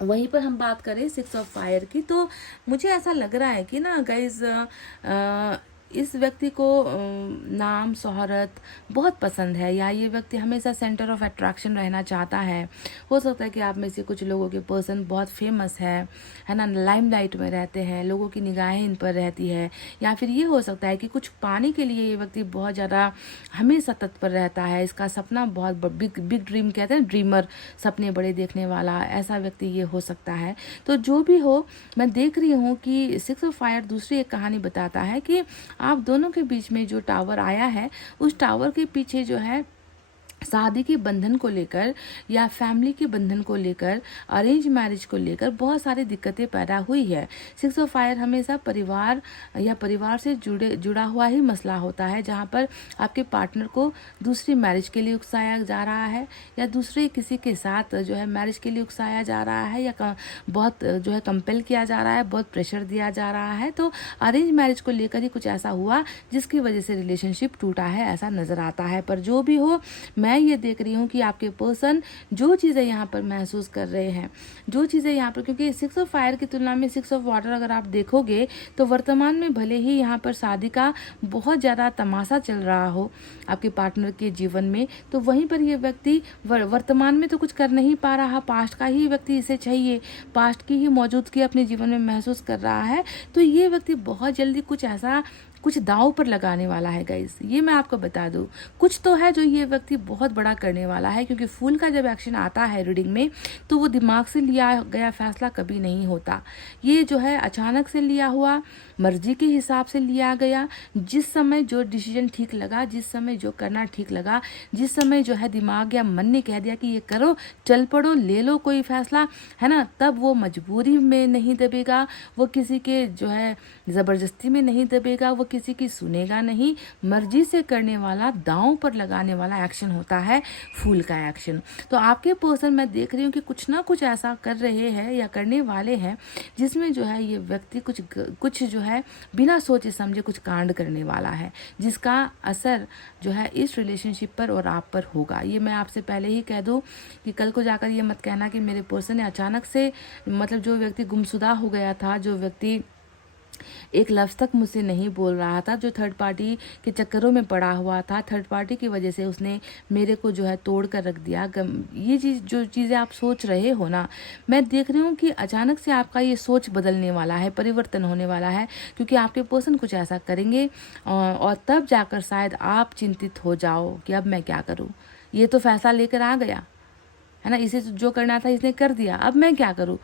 वहीं पर हम बात करें 6 ऑफ फायर की, तो मुझे ऐसा लग रहा है कि ना गाइज इस व्यक्ति को नाम शोहरत बहुत पसंद है, या ये व्यक्ति हमेशा सेंटर ऑफ अट्रैक्शन रहना चाहता है। हो सकता है कि आप में से कुछ लोगों के पर्सन बहुत फेमस है ना, लाइमलाइट में रहते हैं, लोगों की निगाहें इन पर रहती है। या फिर ये हो सकता है कि कुछ पाने के लिए ये व्यक्ति बहुत ज़्यादा हमेशा तत्पर रहता है, इसका सपना बहुत बिग ड्रीम कहते हैं, ड्रीमर, सपने बड़े देखने वाला, ऐसा व्यक्ति ये हो सकता है। तो जो भी हो, मैं देख रही हूँ कि 6 ऑफ फायर दूसरी एक कहानी बताता है कि आप दोनों के बीच में जो टावर आया है, उस टावर के पीछे जो है शादी के बंधन को लेकर या फैमिली के बंधन को लेकर, अरेंज मैरिज को लेकर बहुत सारी दिक्कतें पैदा हुई है। 6 ऑफ फायर हमेशा परिवार या परिवार से जुड़ा हुआ ही मसला होता है, जहाँ पर आपके पार्टनर को दूसरी मैरिज के लिए उकसाया जा रहा है, या दूसरे किसी के साथ जो है मैरिज के लिए उकसाया जा रहा है, या बहुत जो है कंपेल किया जा रहा है, बहुत प्रेशर दिया जा रहा है। तो अरेंज मैरिज को लेकर ही कुछ ऐसा हुआ जिसकी वजह से रिलेशनशिप टूटा है, ऐसा नज़र आता है। पर जो भी हो, मैं ये देख रही हूँ कि आपके पर्सन जो चीज़ें यहाँ पर महसूस कर रहे हैं, जो चीज़ें यहाँ पर, क्योंकि 6 ऑफ फायर की तुलना में 6 ऑफ वाटर अगर आप देखोगे तो वर्तमान में भले ही यहाँ पर शादी का बहुत ज़्यादा तमाशा चल रहा हो आपके पार्टनर के जीवन में, तो वहीं पर ये व्यक्ति वर्तमान में तो कुछ कर नहीं पा रहा, पास्ट का ही व्यक्ति इसे चाहिए, पास्ट की ही मौजूदगी अपने जीवन में महसूस कर रहा है। तो ये व्यक्ति बहुत जल्दी कुछ दाव पर लगाने वाला है गाइस, ये मैं आपको बता दूं। कुछ तो है जो ये व्यक्ति बहुत बड़ा करने वाला है, क्योंकि फूल का जब एक्शन आता है रीडिंग में, तो वो दिमाग से लिया गया फैसला कभी नहीं होता। ये जो है अचानक से लिया हुआ, मर्जी के हिसाब से लिया गया, जिस समय जो डिसीजन ठीक लगा, जिस समय जो करना ठीक लगा, जिस समय जो है दिमाग या मन ने कह दिया कि ये करो, चल पड़ो, ले लो कोई फैसला, है ना, तब वो मजबूरी में नहीं दबेगा, वो किसी के जो है ज़बरदस्ती में नहीं दबेगा, वो किसी की सुनेगा नहीं, मर्जी से करने वाला, दांव पर लगाने वाला एक्शन होता है फूल का एक्शन। तो आपके पर्सन मैं देख रही हूँ कि कुछ ना कुछ ऐसा कर रहे हैं या करने वाले हैं जिसमें जो है ये व्यक्ति कुछ जो है बिना सोचे समझे कुछ कांड करने वाला है, जिसका असर जो है इस रिलेशनशिप पर और आप पर होगा। ये मैं आपसे पहले ही कह दूँ कि कल को जाकर ये मत कहना कि मेरे पर्सन ने अचानक से, मतलब जो व्यक्ति गुमशुदा हो गया था, जो व्यक्ति एक लफ्ज़ तक मुझसे नहीं बोल रहा था, जो थर्ड पार्टी के चक्करों में पड़ा हुआ था, थर्ड पार्टी की वजह से उसने मेरे को जो है तोड़ कर रख दिया। ये जो चीज़ें आप सोच रहे हो ना, मैं देख रही हूँ कि अचानक से आपका ये सोच बदलने वाला है, परिवर्तन होने वाला है, क्योंकि आपके पर्सन कुछ ऐसा करेंगे और तब जाकर शायद आप चिंतित हो जाओ कि अब मैं क्या करूँ, ये तो फैसला लेकर आ गया, है ना, इसे जो करना था इसने कर दिया, अब मैं क्या करूँ,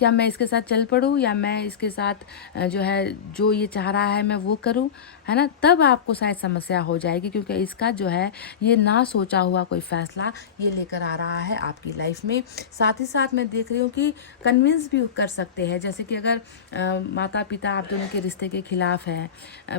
क्या मैं इसके साथ चल पड़ूँ, या मैं इसके साथ जो है जो ये चाह रहा है मैं वो करूँ, है ना। तब आपको शायद समस्या हो जाएगी, क्योंकि इसका जो है ये ना सोचा हुआ कोई फैसला ये लेकर आ रहा है आपकी लाइफ में। साथ ही साथ मैं देख रही हूँ कि कन्विंस भी कर सकते हैं, जैसे कि अगर माता पिता आप दोनों के रिश्ते के खिलाफ है,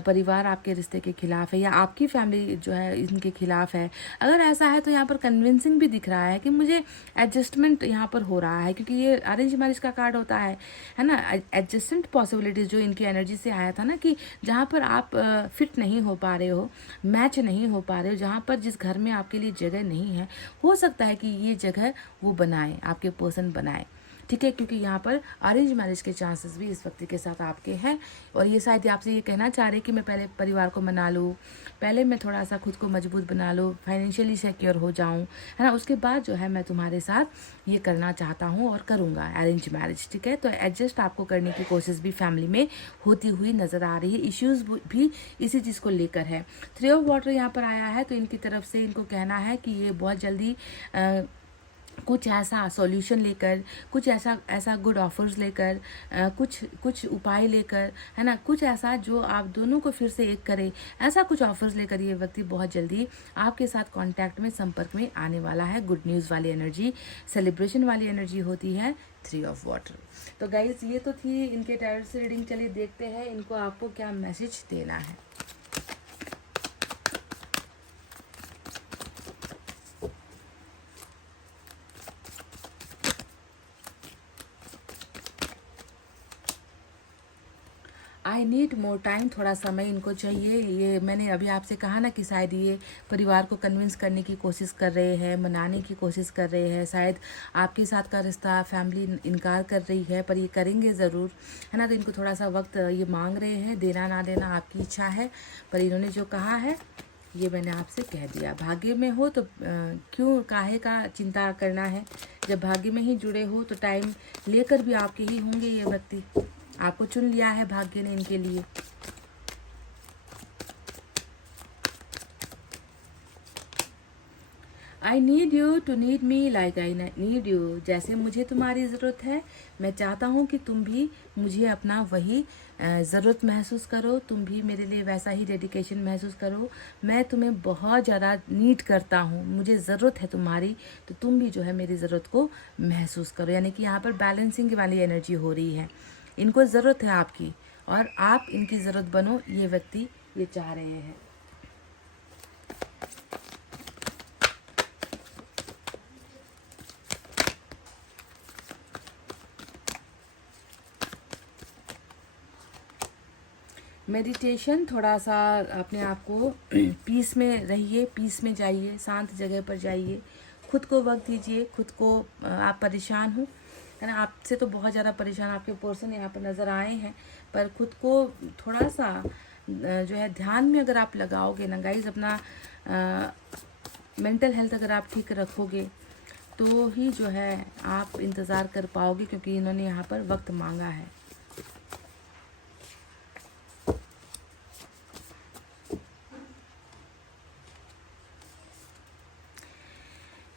परिवार आपके रिश्ते के खिलाफ है, या आपकी फैमिली जो है इनके खिलाफ है, अगर ऐसा है तो यहाँ पर कन्विंसिंग भी दिख रहा है कि मुझे एडजस्टमेंट यहाँ पर हो रहा है, क्योंकि ये अरेंज मैरिज का कार्ड होता है ना। एडजस्टमेंट पॉसिबिलिटीज जो इनकी एनर्जी से आया था ना, कि जहाँ पर आप फिट नहीं हो पा रहे हो, मैच नहीं हो पा रहे हो, जहाँ पर जिस घर में आपके लिए जगह नहीं है, हो सकता है कि ये जगह वो बनाए, आपके पर्सन बनाए। ठीक है, क्योंकि यहाँ पर अरेंज मैरिज के चांसेस भी इस व्यक्ति के साथ आपके हैं। और ये शायद आपसे ये कहना चाह रहे कि मैं पहले परिवार को मना लूँ, पहले मैं थोड़ा सा खुद को मजबूत बना लूँ, फाइनेंशियली सिक्योर हो जाऊँ, है ना, उसके बाद जो है मैं तुम्हारे साथ ये करना चाहता हूँ और करूँगा अरेंज मैरिज। ठीक है, तो एडजस्ट आपको करने की कोशिश भी फैमिली में होती हुई नज़र आ रही है। इश्यूज़ भी इसी चीज़ को लेकर है। 3 ऑफ वाटर यहाँ पर आया है, तो इनकी तरफ से इनको कहना है कि ये बहुत जल्दी कुछ ऐसा सॉल्यूशन लेकर, कुछ ऐसा गुड ऑफर्स लेकर, कुछ उपाय लेकर, है ना, कुछ ऐसा जो आप दोनों को फिर से एक करे, ऐसा कुछ ऑफर्स लेकर ये व्यक्ति बहुत जल्दी आपके साथ कांटेक्ट में, संपर्क में आने वाला है। गुड न्यूज़ वाली एनर्जी, सेलिब्रेशन वाली एनर्जी होती है 3 ऑफ वाटर। तो गाइज ये तो थी इनके टैरोट से रीडिंग। चलिए देखते हैं इनको आपको क्या मैसेज देना है। आई नीड मोर टाइम, थोड़ा समय इनको चाहिए। ये मैंने अभी आपसे कहा ना कि शायद ये परिवार को कन्विंस करने की कोशिश कर रहे हैं, मनाने की कोशिश कर रहे हैं। शायद आपके साथ का रिश्ता फैमिली इनकार कर रही है, पर ये करेंगे ज़रूर, है ना। तो इनको थोड़ा सा वक्त ये मांग रहे हैं, देना ना देना आपकी इच्छा है, पर इन्होंने जो कहा है ये मैंने आपसे कह दिया। भाग्य में हो तो क्यों काहे का चिंता करना है, जब भाग्य में ही जुड़े हो तो टाइम लेकर भी आपके ही होंगे। ये व्यक्ति आपको चुन लिया है भाग्य ने इनके लिए। I need you to need me like I need you. जैसे मुझे तुम्हारी ज़रूरत है, मैं चाहता हूँ कि तुम भी मुझे अपना वही ज़रूरत महसूस करो, तुम भी मेरे लिए वैसा ही डेडिकेशन महसूस करो। मैं तुम्हें बहुत ज़्यादा नीड करता हूँ, मुझे ज़रूरत है तुम्हारी, तो तुम भी जो है मेरी ज़रूरत को महसूस करो। यानी कि यहाँ पर बैलेंसिंग वाली एनर्जी हो रही है। इनको ज़रूरत है आपकी और आप इनकी ज़रूरत बनो, ये व्यक्ति ये चाह रहे हैं। मेडिटेशन, थोड़ा सा अपने आप को पीस में रहिए, पीस में जाइए, शांत जगह पर जाइए, खुद को वक्त दीजिए। खुद को आप परेशान हो, है ना, आपसे तो बहुत ज़्यादा परेशान आपके पर्सन यहाँ पर नज़र आए हैं, पर खुद को थोड़ा सा जो है ध्यान में अगर आप लगाओगे ना गाइज, अपना मेंटल हेल्थ अगर आप ठीक रखोगे तो ही जो है आप इंतज़ार कर पाओगे, क्योंकि इन्होंने यहाँ पर वक्त मांगा है।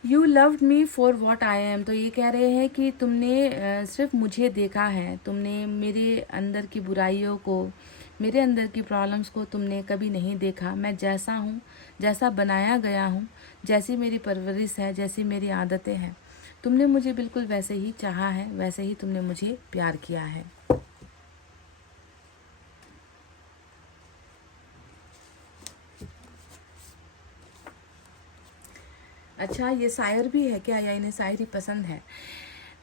You loved me for what I am. तो ये कह रहे हैं कि तुमने सिर्फ मुझे देखा है, तुमने मेरे अंदर की बुराइयों को, मेरे अंदर की प्रॉब्लम्स को तुमने कभी नहीं देखा। मैं जैसा हूँ, जैसा बनाया गया हूँ, जैसी मेरी परवरिश है, जैसी मेरी आदतें हैं, तुमने मुझे बिल्कुल वैसे ही चाहा है, वैसे ही तुमने मुझे प्यार किया है। अच्छा, ये शायर भी है क्या, या इन्हें शायरी पसंद है?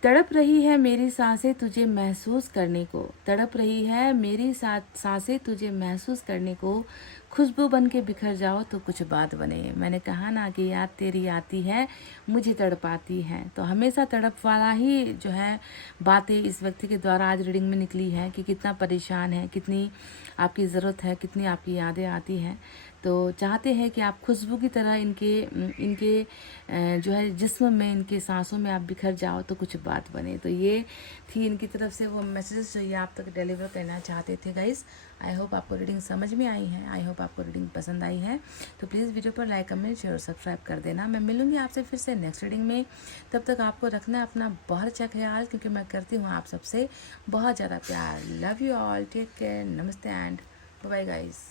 तड़प रही है मेरी सांसें तुझे महसूस करने को, तड़प रही है मेरी सांसें तुझे महसूस करने को, खुशबू बन के बिखर जाओ तो कुछ बात बने। मैंने कहा ना कि याद तेरी आती है, मुझे तड़पाती है। तो हमेशा तड़प वाला ही जो है बातें इस व्यक्ति के द्वारा आज रीडिंग में निकली है कि कितना परेशान है, कितनी आपकी ज़रूरत है, कितनी आपकी यादें आती हैं। तो चाहते हैं कि आप खुशबू की तरह इनके जो है जिस्म में, इनके सांसों में आप बिखर जाओ तो कुछ बात बने। तो ये थी इनकी तरफ से वो मैसेजेस जो ये आप तक डिलीवर करना चाहते थे गाइस। आई होप आपको रीडिंग समझ में आई है, आई होप आपको रीडिंग पसंद आई है। तो प्लीज़ वीडियो पर लाइक, कमेंट, शेयर और सब्सक्राइब कर देना। मैं मिलूंगी आपसे फिर से नेक्स्ट रीडिंग में। तब तक आपको रखना अपना बहुत अच्छा ख्याल, क्योंकि मैं करती हूँ आप सबसे बहुत ज़्यादा प्यार। Love you all, take care, नमस्ते एंड बाय गाइस।